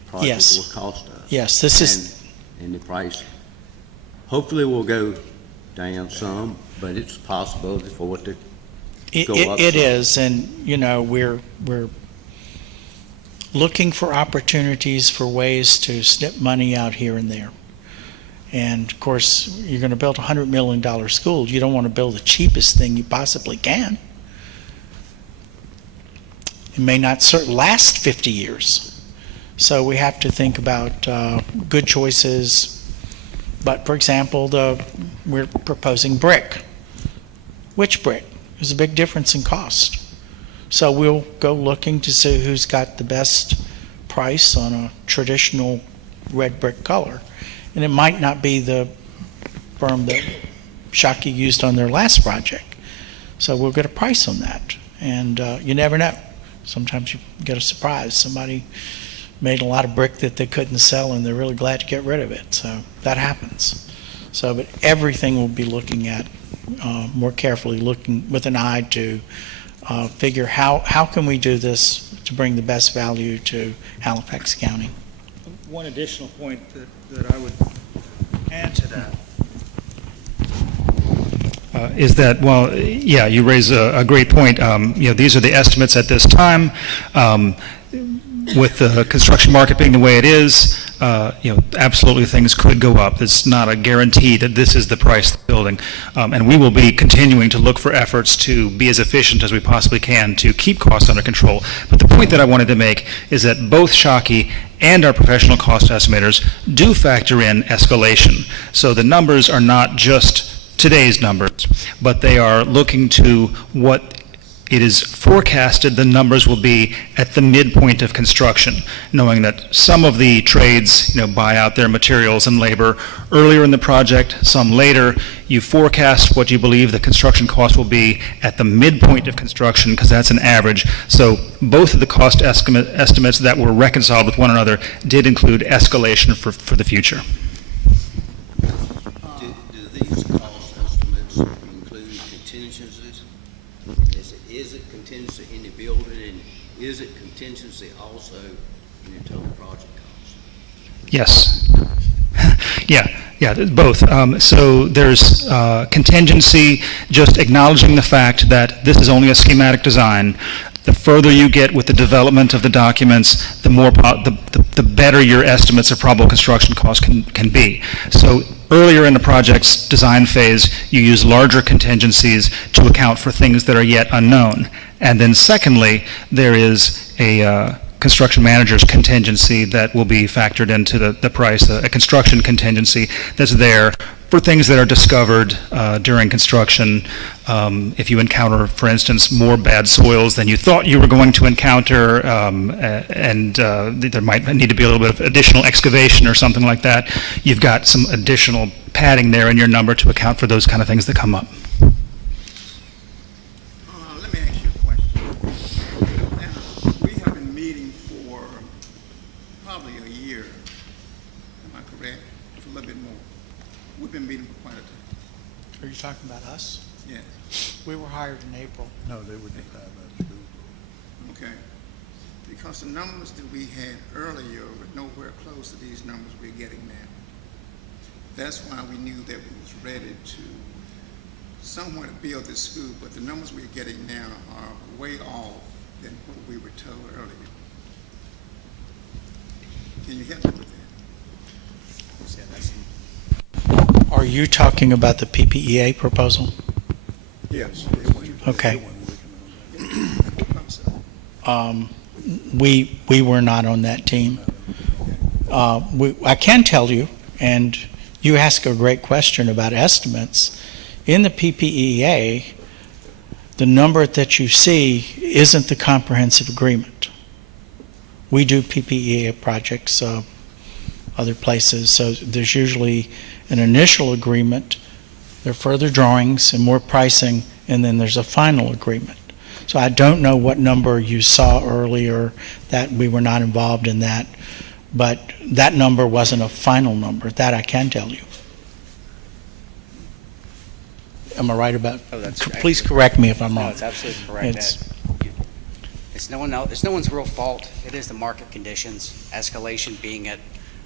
project Yes. will cost us. Yes, this is, And the price, hopefully will go down some, but it's a possibility for it to go up it some. is, and, we're looking for opportunities for ways to snip money out here and there. And of course, you're going to build a $100 million school. You don't want to build the cheapest thing you possibly can. It may not last 50 years. So we have to think about good choices. But for example, we're proposing brick. Which brick? There's a big difference in cost. So we'll go looking to see who's got the best price on a traditional red brick color. And it might not be the firm that Shockey used on their last project. So we'll get a price on that. And you never know. Sometimes you get a surprise. Somebody made a lot of brick that they couldn't sell, and they're really glad to get rid of it. So that happens. So, but everything we'll be looking at more carefully, looking with an eye to figure how can we do this to bring the best value to Halifax County. One additional point that I would add to that. Is that, well, yeah, you raise a great point. These are the estimates at this time. with the construction market being the way it is, absolutely things could go up. It's not a guarantee that this is the price of the building. And we will be continuing to look for efforts to be as efficient as we possibly can to keep costs under control. But the point that I wanted to make is that both Shockey and our professional cost estimators do factor in escalation. So the numbers are not just today's numbers, but they are looking to what it is forecasted the numbers will be at the midpoint of construction, knowing that some of the trades, buy out their materials and labor earlier in the project, some later. You forecast what you believe the construction cost will be at the midpoint of construction, because that's an average. So both of the cost estimates that were reconciled with one another did include escalation for the future. Do these cost estimates include contingencies? Is it contingency in the building, and is it contingency also in your total project cost? Yes. Yeah, both. So there's contingency, just acknowledging the fact that this is only a schematic design. The further you get with the development of the documents, the better your estimates of probable construction costs can be. So earlier in the project's design phase, you use larger contingencies to account for things that are yet unknown. And then secondly, there is a construction manager's contingency that will be factored into the price, a construction contingency that's there for things that are discovered during construction. If you encounter, for instance, more bad soils than you thought you were going to encounter, and there might need to be a little bit of additional excavation or something like that, you've got some additional padding there in your number to account for those kind of things that come up. Let me ask you a question. Now, we have been meeting for probably a year. Am I correct? It's a little bit more. We've been meeting for quite a time. Are you talking about us? Yes. We were hired in April. No, they wouldn't have that school. Okay. Because the numbers that we had earlier were nowhere close to these numbers we're getting now. That's why we knew that we was ready to somewhat build this school, but the numbers we're getting now are way off than what we were told earlier. Can you help me with that? Are you talking about the PPEA proposal? Yes. Okay. I'm sorry. We were not on that team. I can tell you, and you ask a great question about estimates. In the PPEA, the number that you see isn't the comprehensive agreement. We do PPEA projects other places, so there's usually an initial agreement, there are further drawings and more pricing, and then there's a final agreement. So I don't know what number you saw earlier, that we were not involved in that, but that number wasn't a final number, that I can tell you. Am I right about? Oh, that's Please correct me if I'm No, wrong. it's absolutely correct. It's- It's no one's real fault. It is the market conditions. Escalation being at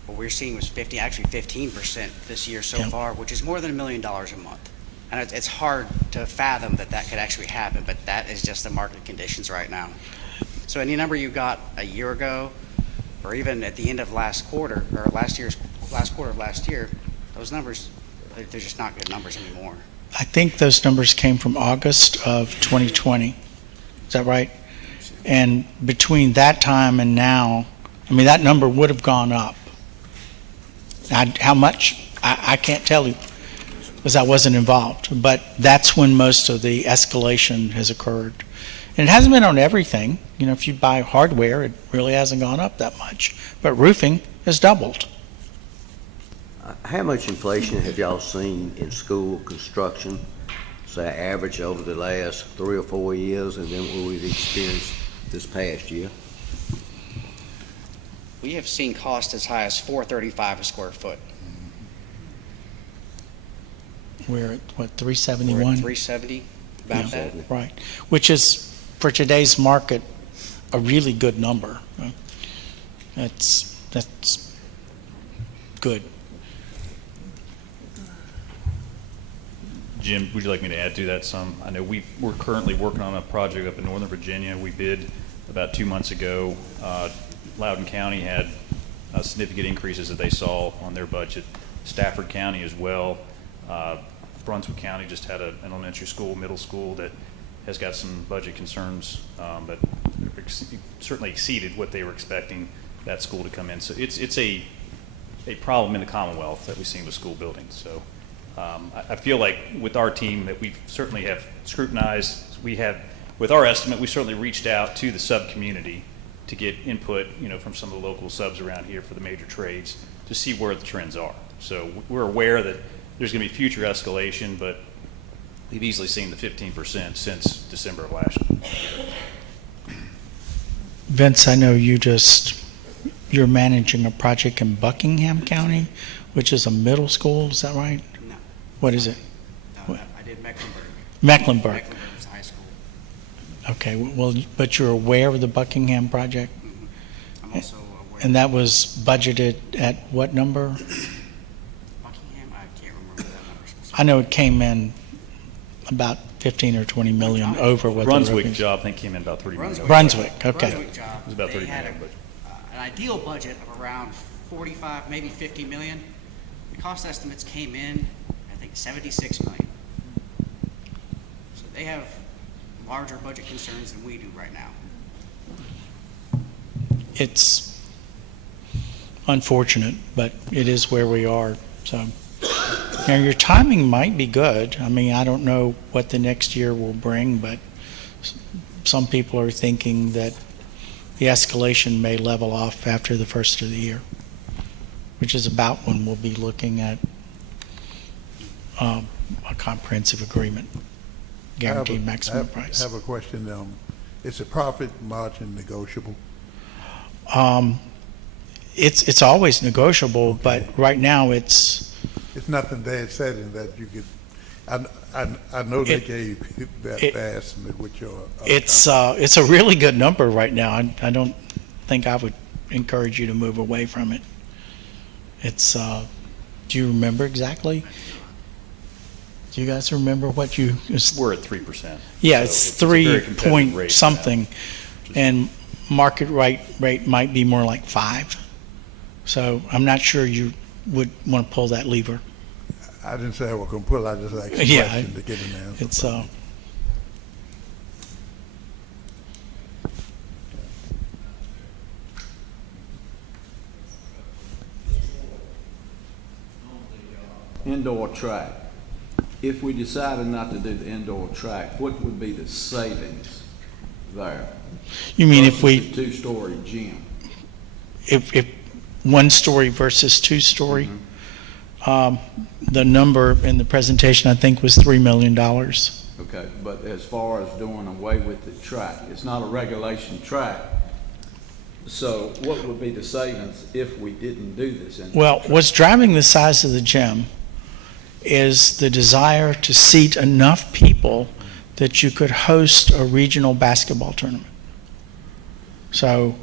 what we're seeing was 15% this year so Yeah. far, which is more than $1 million a month. And it's hard to fathom that could actually happen, but that is just the market conditions right now. So any number you got a year ago, or even at the end of last quarter of last year, those numbers, they're just not good numbers anymore. I think those numbers came from August of 2020. Is that right? And between that time and now, I mean, that number would have gone up. How much? I can't tell you, because I wasn't involved. But that's when most of the escalation has occurred. And it hasn't been on everything. You know, if you buy hardware, it really hasn't gone up that much. But roofing has doubled. How much inflation have y'all seen in school construction, say average over the last 3 or 4 years, and then what we've experienced this past year? We have seen cost as high as $435 a square foot. We're at, what, We're at 371? 370, about that. Right, which is, for today's market, a really good number. That's good. Jim, would you like me to add to that some? I know we're currently working on a project up in Northern Virginia. We bid about 2 months ago. Loudoun County had significant increases that they saw on their budget. Stafford County as well. Brunswick County just had an elementary school, middle school that has got some budget concerns, but certainly exceeded what they were expecting that school to come in. So it's a problem in the Commonwealth that we've seen with school buildings. So I feel like with our team that we certainly have scrutinized. With our estimate, we certainly reached out to the sub-community to get input, from some of the local subs around here for the major trades to see where the trends are. So we're aware that there's going to be future escalation, but we've easily seen the 15% since December of last year. Vince, I know you're managing a project in Buckingham County, which is a middle school, is that right? No, What is it? no, I did Mecklenburg. Mecklenburg. Mecklenburg's high school. Okay, well, but you're aware of the Buckingham project? I'm also aware. And that was budgeted at what number? Buckingham, I can't remember that number specifically. I know it came in about 15 or 20 million over what the Brunswick revenues- job, I think, came in about 30 million. Brunswick, okay. Brunswick job, It was about they 30 had million, but an ideal budget of around 45, maybe 50 million. The cost estimates came in, I think, 76 million. So they have larger budget concerns than we do right now. It's unfortunate, but it is where we are, so. Now, your timing might be good. I mean, I don't know what the next year will bring, but some people are thinking that the escalation may level off after the first of the year, which is about when we'll be looking at a comprehensive agreement, guaranteed maximum price. I have a question. Is the profit margin negotiable? It's always negotiable, but right now it's nothing they had said in that you could, I know they gave that estimate with your. it's a really good number right now. I don't think I would encourage you to move away from it. It's do you remember exactly? Do you guys remember what you? we're at 3%. Yeah, So it's a very 3 competitive point rate something, and market rate might be more like 5. So I'm not sure you would want to pull that lever. I didn't say I was going to pull, I just asked a Yeah, question to get an answer. It's Indoor track. If we decided not to do the indoor track, what would be the savings there? You mean if versus we, the two-story gym? if 1 story versus 2 story? The number in the presentation, I think, was $3 million. Okay, but as far as doing away with the track, it's not a regulation track. So what would be the savings if we didn't do this? Well, what's driving the size of the gym is the desire to seat enough people that you could host a regional basketball tournament. So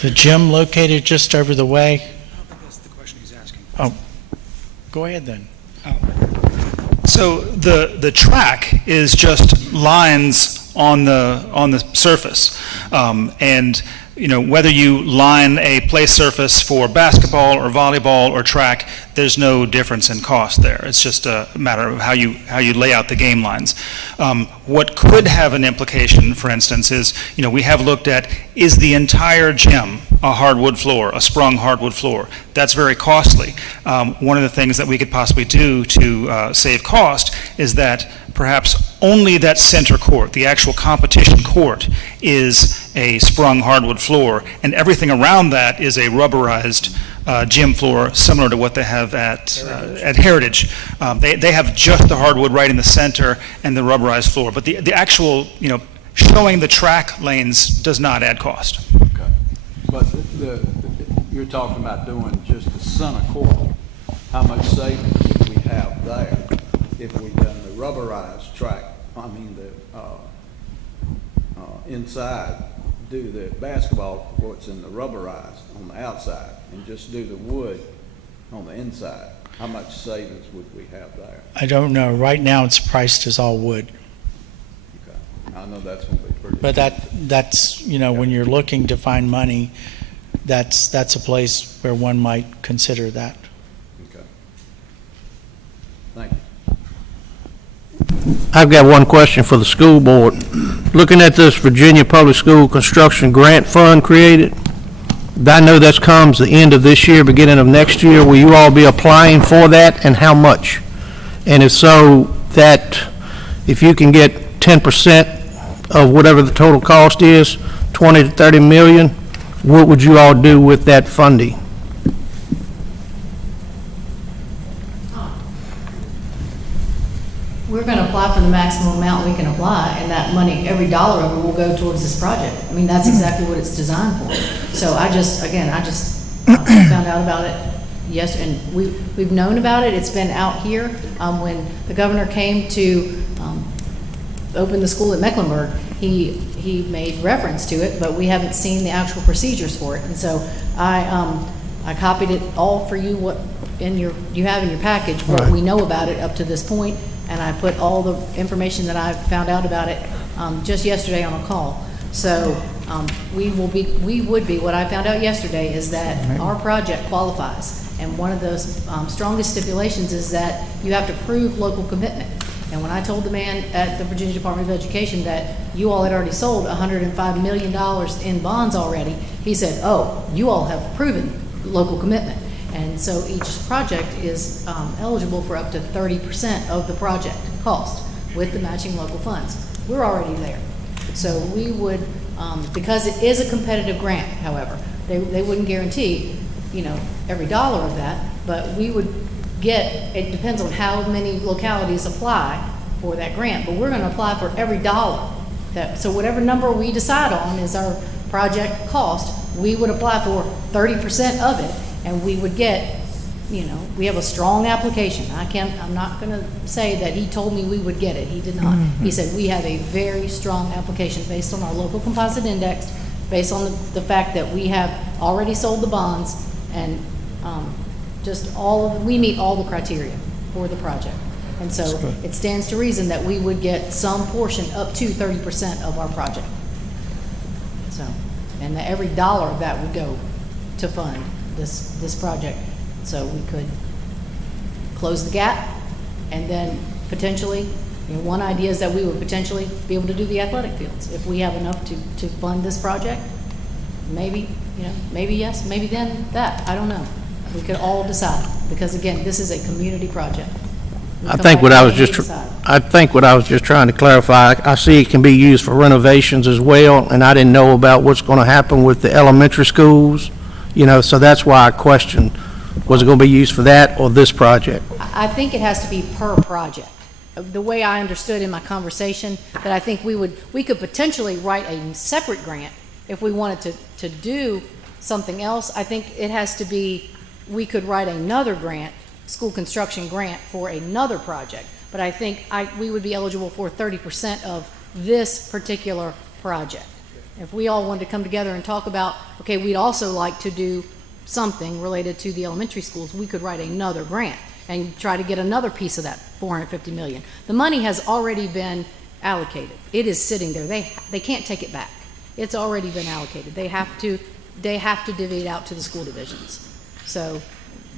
the gym located just over the way. I don't think that's the question he's asking. Oh, go ahead then. So the track is just lines on the surface, and whether you line a play surface for basketball or volleyball or track, there's no difference in cost there. It's just a matter of how you lay out the game lines. What could have an implication, for instance, is we have looked at, is the entire gym a hardwood floor, a sprung hardwood floor? That's very costly. One of the things that we could possibly do to save cost is that perhaps only that center court, the actual competition court, is a sprung hardwood floor, and everything around that is a rubberized gym floor, similar to what they have at Heritage. They have just the hardwood right in the center and the rubberized floor, but the actual, showing the track lanes does not add cost. Okay. But you're talking about doing just the center court. How much savings would we have there if we done the rubberized track? I mean, the inside, do the basketball courts in the rubberized on the outside, and just do the wood on the inside. How much savings would we have there? I don't know. Right now, it's priced as all wood. Okay. I know that's going to be pretty But that's, you know, when you're looking to find money, that's a place where one might consider that. Okay. Thank you. I've got one question for the school board. Looking at this Virginia Public School Construction Grant Fund created, I know that comes the end of this year, beginning of next year. Will you all be applying for that, and how much? And if so, that if you can get 10% of whatever the total cost is, 20 to 30 million, what would you all do with that funding? We're going to apply for the maximum amount we can apply, and that money, every dollar of it will go towards this project. I mean, that's exactly what it's designed for. So I just found out about it yesterday, and we've known about it. It's been out here. When the governor came to open the school at Mecklenburg, he made reference to it, but we haven't seen the actual procedures for it. And so I copied it all for you, what you have in your package, what we know about it up to this point. And I put all the information that I found out about it just yesterday on a call. So we would be, what I found out yesterday is that our project qualifies. And one of those strongest stipulations is that you have to prove local commitment. And when I told the man at the Virginia Department of Education that you all had already sold $105 million in bonds already, he said, oh, you all have proven local commitment. And so each project is eligible for up to 30% of the project cost with the matching local funds. We're already there. So we would, because it is a competitive grant, however, they wouldn't guarantee, you know, every dollar of that, but we would get, it depends on how many localities apply for that grant, but we're going to apply for every dollar. So whatever number we decide on is our project cost, we would apply for 30% of it. And we would get, you know, we have a strong application. I'm not going to say that he told me we would get it. He did not. He said we have a very strong application based on our local composite index, based on the fact that we have already sold the bonds, and we meet all the criteria for the project. And so it stands to reason that we would get some portion up to 30% of our project. So, and that every dollar of that would go to fund this project, so we could close the gap, and then potentially, you know, one idea is that we would potentially be able to do the athletic fields if we have enough to fund this project. Maybe, you know, maybe yes, maybe then that. I don't know. We could all decide, because again, this is a community project. I think what I was just trying to clarify, I see it can be used for renovations as well, and I didn't know about what's going to happen with the elementary schools. You know, so that's why I questioned, was it going to be used for that or this project? I think it has to be per project. The way I understood in my conversation, that I think we could potentially write a separate grant if we wanted to do something else. I think it has to be, we could write another grant, school construction grant for another project. But I think we would be eligible for 30% of this particular project. If we all wanted to come together and talk about, okay, we'd also like to do something related to the elementary schools, we could write another grant and try to get another piece of that $450 million. The money has already been allocated. It is sitting there. They can't take it back. It's already been allocated. They have to divvy it out to the school divisions. So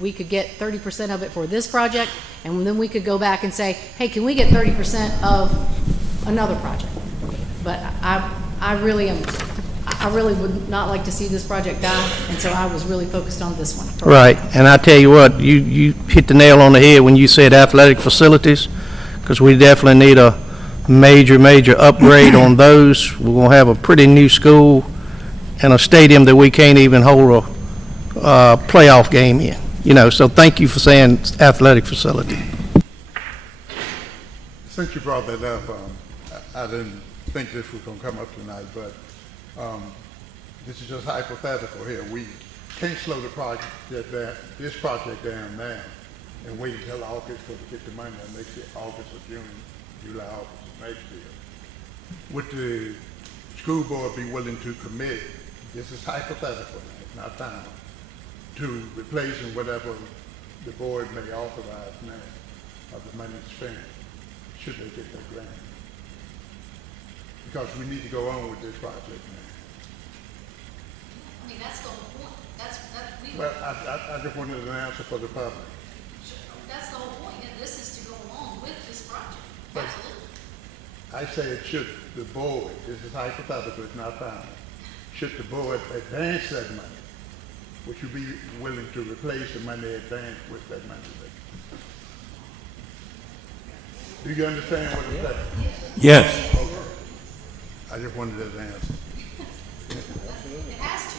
we could get 30% of it for this project, and then we could go back and say, hey, can we get 30% of another project? But I really would not like to see this project die, and so I was really focused on this one. Right, and I tell you what, you hit the nail on the head when you said athletic facilities, because we definitely need a major upgrade on those. We're going to have a pretty new school and a stadium that we can't even hold a playoff game in. You know, so thank you for saying athletic facility. Since you brought that up, I didn't think this was going to come up tonight, but this is just hypothetical here. We can't slow this project down now and wait until August to get the money next year, August or June, July, August of next year. Would the school board be willing to commit, this is hypothetical, it's not final, to replacing whatever the board may authorize now of the money spent, should they get that grant? because we need to go on with this project now. I mean, that's the whole point. Well, I just wanted an answer for the public. That's the whole point, and this is to go along with this project. But I say it should, the board, this is hypothetical, it's not final. Should the board advance that money? Would you be willing to replace the money advanced with that money? Do you understand what I'm saying? Yes. Okay. I just wanted that answer. It has to.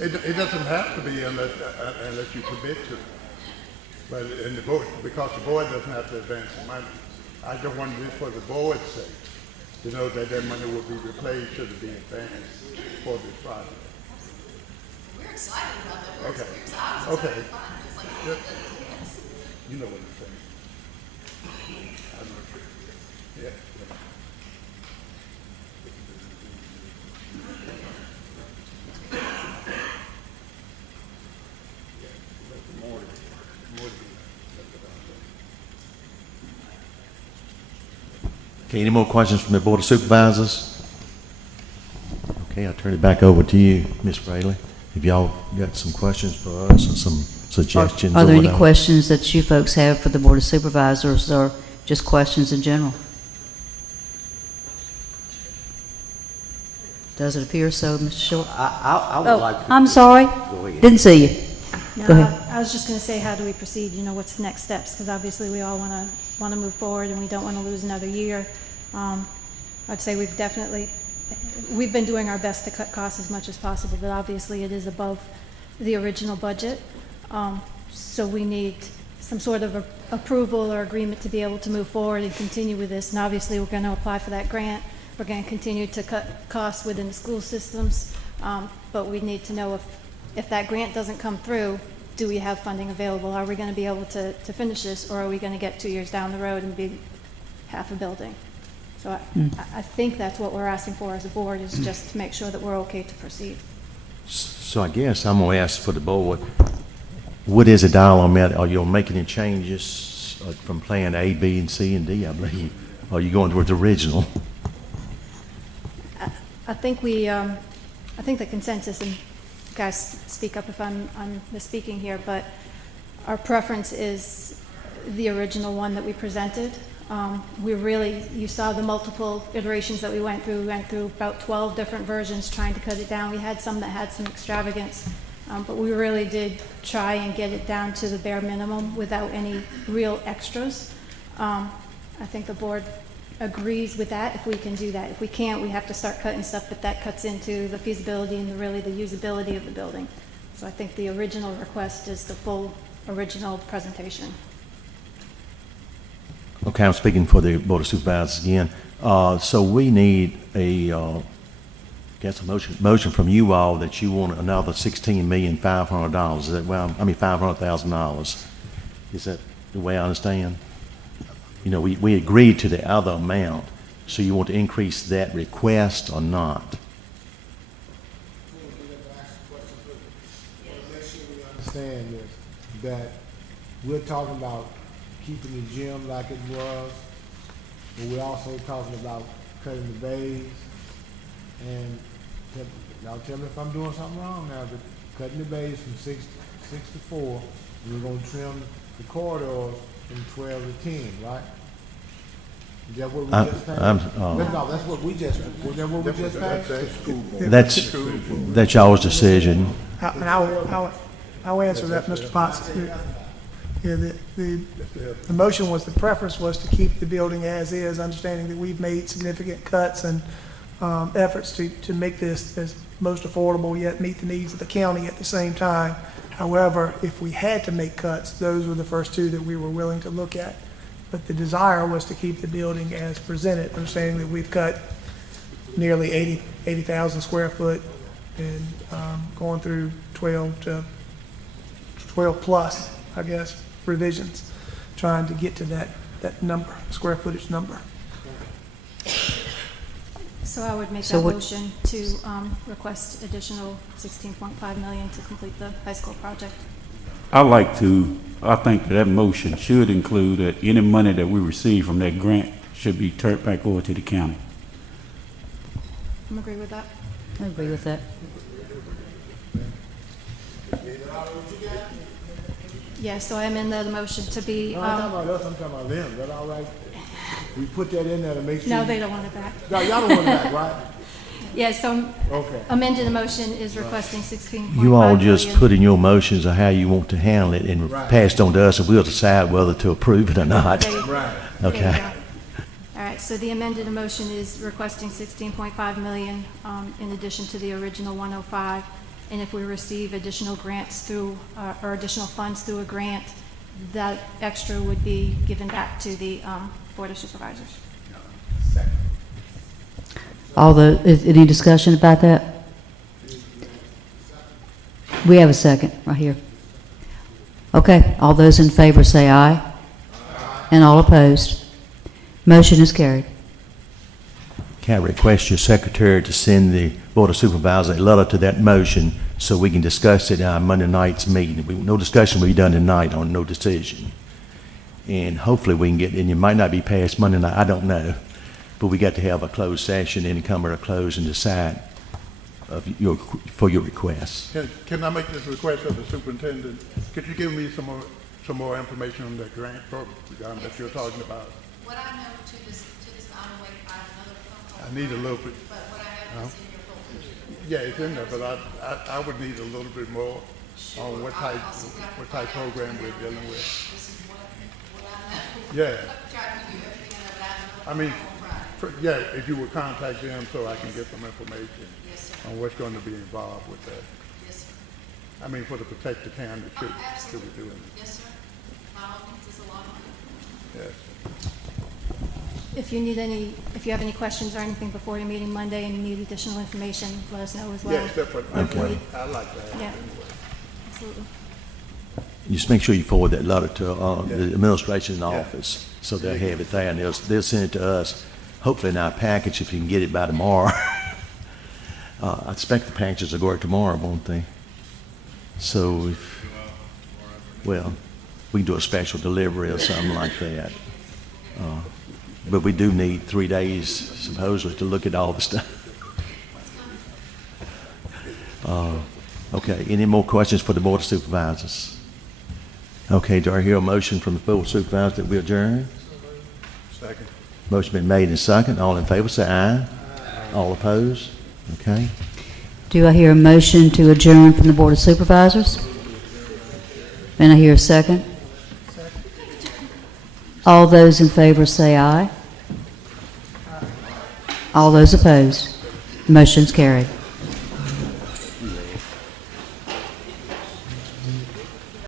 It doesn't have to be unless you commit to it. But in the board, because the board doesn't have to advance the money. I just wanted this for the board's sake, to know that that money will be replaced should it be advanced for this project. We're excited about that. We're Okay. excited. Okay. It's like, Yep. yes. You know what I'm saying. I know. Yeah. Okay, any more questions from the Board of Supervisors? Okay, I'll turn it back over to you, Ms. Fraley. If y'all got some questions for us or some suggestions or Are there any whatever. questions that you folks have for the Board of Supervisors, or just questions in general? Does it appear so, Mr. Short? I would Oh, like to. I'm sorry. Go ahead. Didn't see you. Go No, ahead. I was just going to say, how do we proceed? You know, what's the next steps? Because obviously we all want to move forward, and we don't want to lose another year. I'd say we've been doing our best to cut costs as much as possible, but obviously it is above the original budget. So we need some sort of approval or agreement to be able to move forward and continue with this. And obviously, we're going to apply for that grant. We're going to continue to cut costs within the school systems, but we need to know if that grant doesn't come through, do we have funding available? Are we going to be able to finish this, or are we going to get 2 years down the road and be half a building? So I think that's what we're asking for as a board, is just to make sure that we're okay to proceed. So I guess I'm gonna ask for the board, what is the dollar amount? Are you making any changes from plan A, B, and C, and D, I believe? Or are you going towards the original? I think I think the consensus, and guys, speak up if I'm misspeaking here, but our preference is the original one that we presented. You saw the multiple iterations that we went through. We went through about 12 different versions trying to cut it down. We had some that had some extravagance, but we really did try and get it down to the bare minimum without any real extras. I think the board agrees with that, if we can do that. If we can't, we have to start cutting stuff, but that cuts into the feasibility and really the usability of the building. So I think the original request is the full original presentation. Okay, I'm speaking for the Board of Supervisors again. So we need a motion from you all that you want another $16,500,000. Is that, well, I mean, $500,000. Is that the way I understand? You know, we agreed to the other amount, so you want to increase that request or not? Make sure we understand this, that we're talking about keeping the gym like it was, but we're also talking about cutting the bays. And y'all tell me if I'm doing something wrong now, but cutting the bays from 6 to 4, and we're gonna trim the corridors from 12 to 10, right? Is that what we just passed? No, that's what we just, was that what we just passed? That's y'all's decision. And I'll answer that, Mr. Potts. Yeah, the motion was, the preference was to keep the building as is, understanding that we've made significant cuts and efforts to make this as most affordable, yet meet the needs of the county at the same time. However, if we had to make cuts, those were the first two that we were willing to look at. But the desire was to keep the building as presented, understanding that we've cut nearly 80,000 square foot and going through 12 plus, I guess, revisions, trying to get to that number, square footage number. So I would make So that what- motion to request additional $16.5 million to complete the high school project. I think that motion should include that any money that we receive from that grant should be turned back over to the county. I'm agree with that. I agree with that. Yeah, so I amend the motion to be, No, I'm talking about us, I'm talking about them, is that all right? We put that in there to make sure. no, they don't want it back. No, y'all don't want it back, right? Yeah, so Okay. amended the motion is requesting 16.5 You all just million. put in your motions of how you want to handle it and Right. pass it on to us, and we'll decide whether to approve it or not. There you go. Right. There you Okay. go. All right, so the amended motion is requesting 16.5 million in addition to the original 105. And if we receive additional grants through, or additional funds through a grant, that extra would be given back to the Board of Supervisors. Any discussion about that? We have a second, right here. Okay, all those in favor say aye. And all opposed. Motion is carried. Can I request your secretary to send the Board of Supervisors a letter to that motion so we can discuss it at our Monday night's meeting? No discussion will be done tonight on no decision. And hopefully we can get, and it might not be passed Monday night, I don't know. But we got to have a closed session and come to a close and decide for your requests. Can I make this request of the superintendent? Could you give me some more information on that grant program that you're talking about? What I know to this, I'm waiting, I have another phone call. I need a little bit. But what I have is in your folder. Yeah, it's in there, but I would need a little bit more on what type program we're dealing with. This is what I know. Yeah. I'm trying to do everything I know, but I I know mean, on Friday. yeah, if you would contact them so I can get some information Yes, sir. on what's going to be involved with that. Yes, sir. I mean, for the protect the county, should Absolutely. we do it? Yes, sir. By all means, it's a lot of money. Yes. If you need any, if you have any questions or anything before your meeting Monday and you need additional information, let us know as well. Yeah, except for, Okay. I like that. Yeah. anyway. Absolutely. Just make sure you forward that letter to the administration Yeah. office so they'll have it there and they'll send it to us, hopefully in our package if you can get it by tomorrow. I expect the packages will go out tomorrow, won't they? So, well, we can do a special delivery or something like that. But we do need 3 days supposedly to look at all the stuff. Okay, any more questions for the Board of Supervisors? Okay, do I hear a motion from the Board of Supervisors that we adjourn? Second. Motion been made and second. All in favor say aye. All opposed? Okay. Do I hear a motion to adjourn from the Board of Supervisors? And I hear a second? All those in favor say aye. All those opposed? Motion's carried.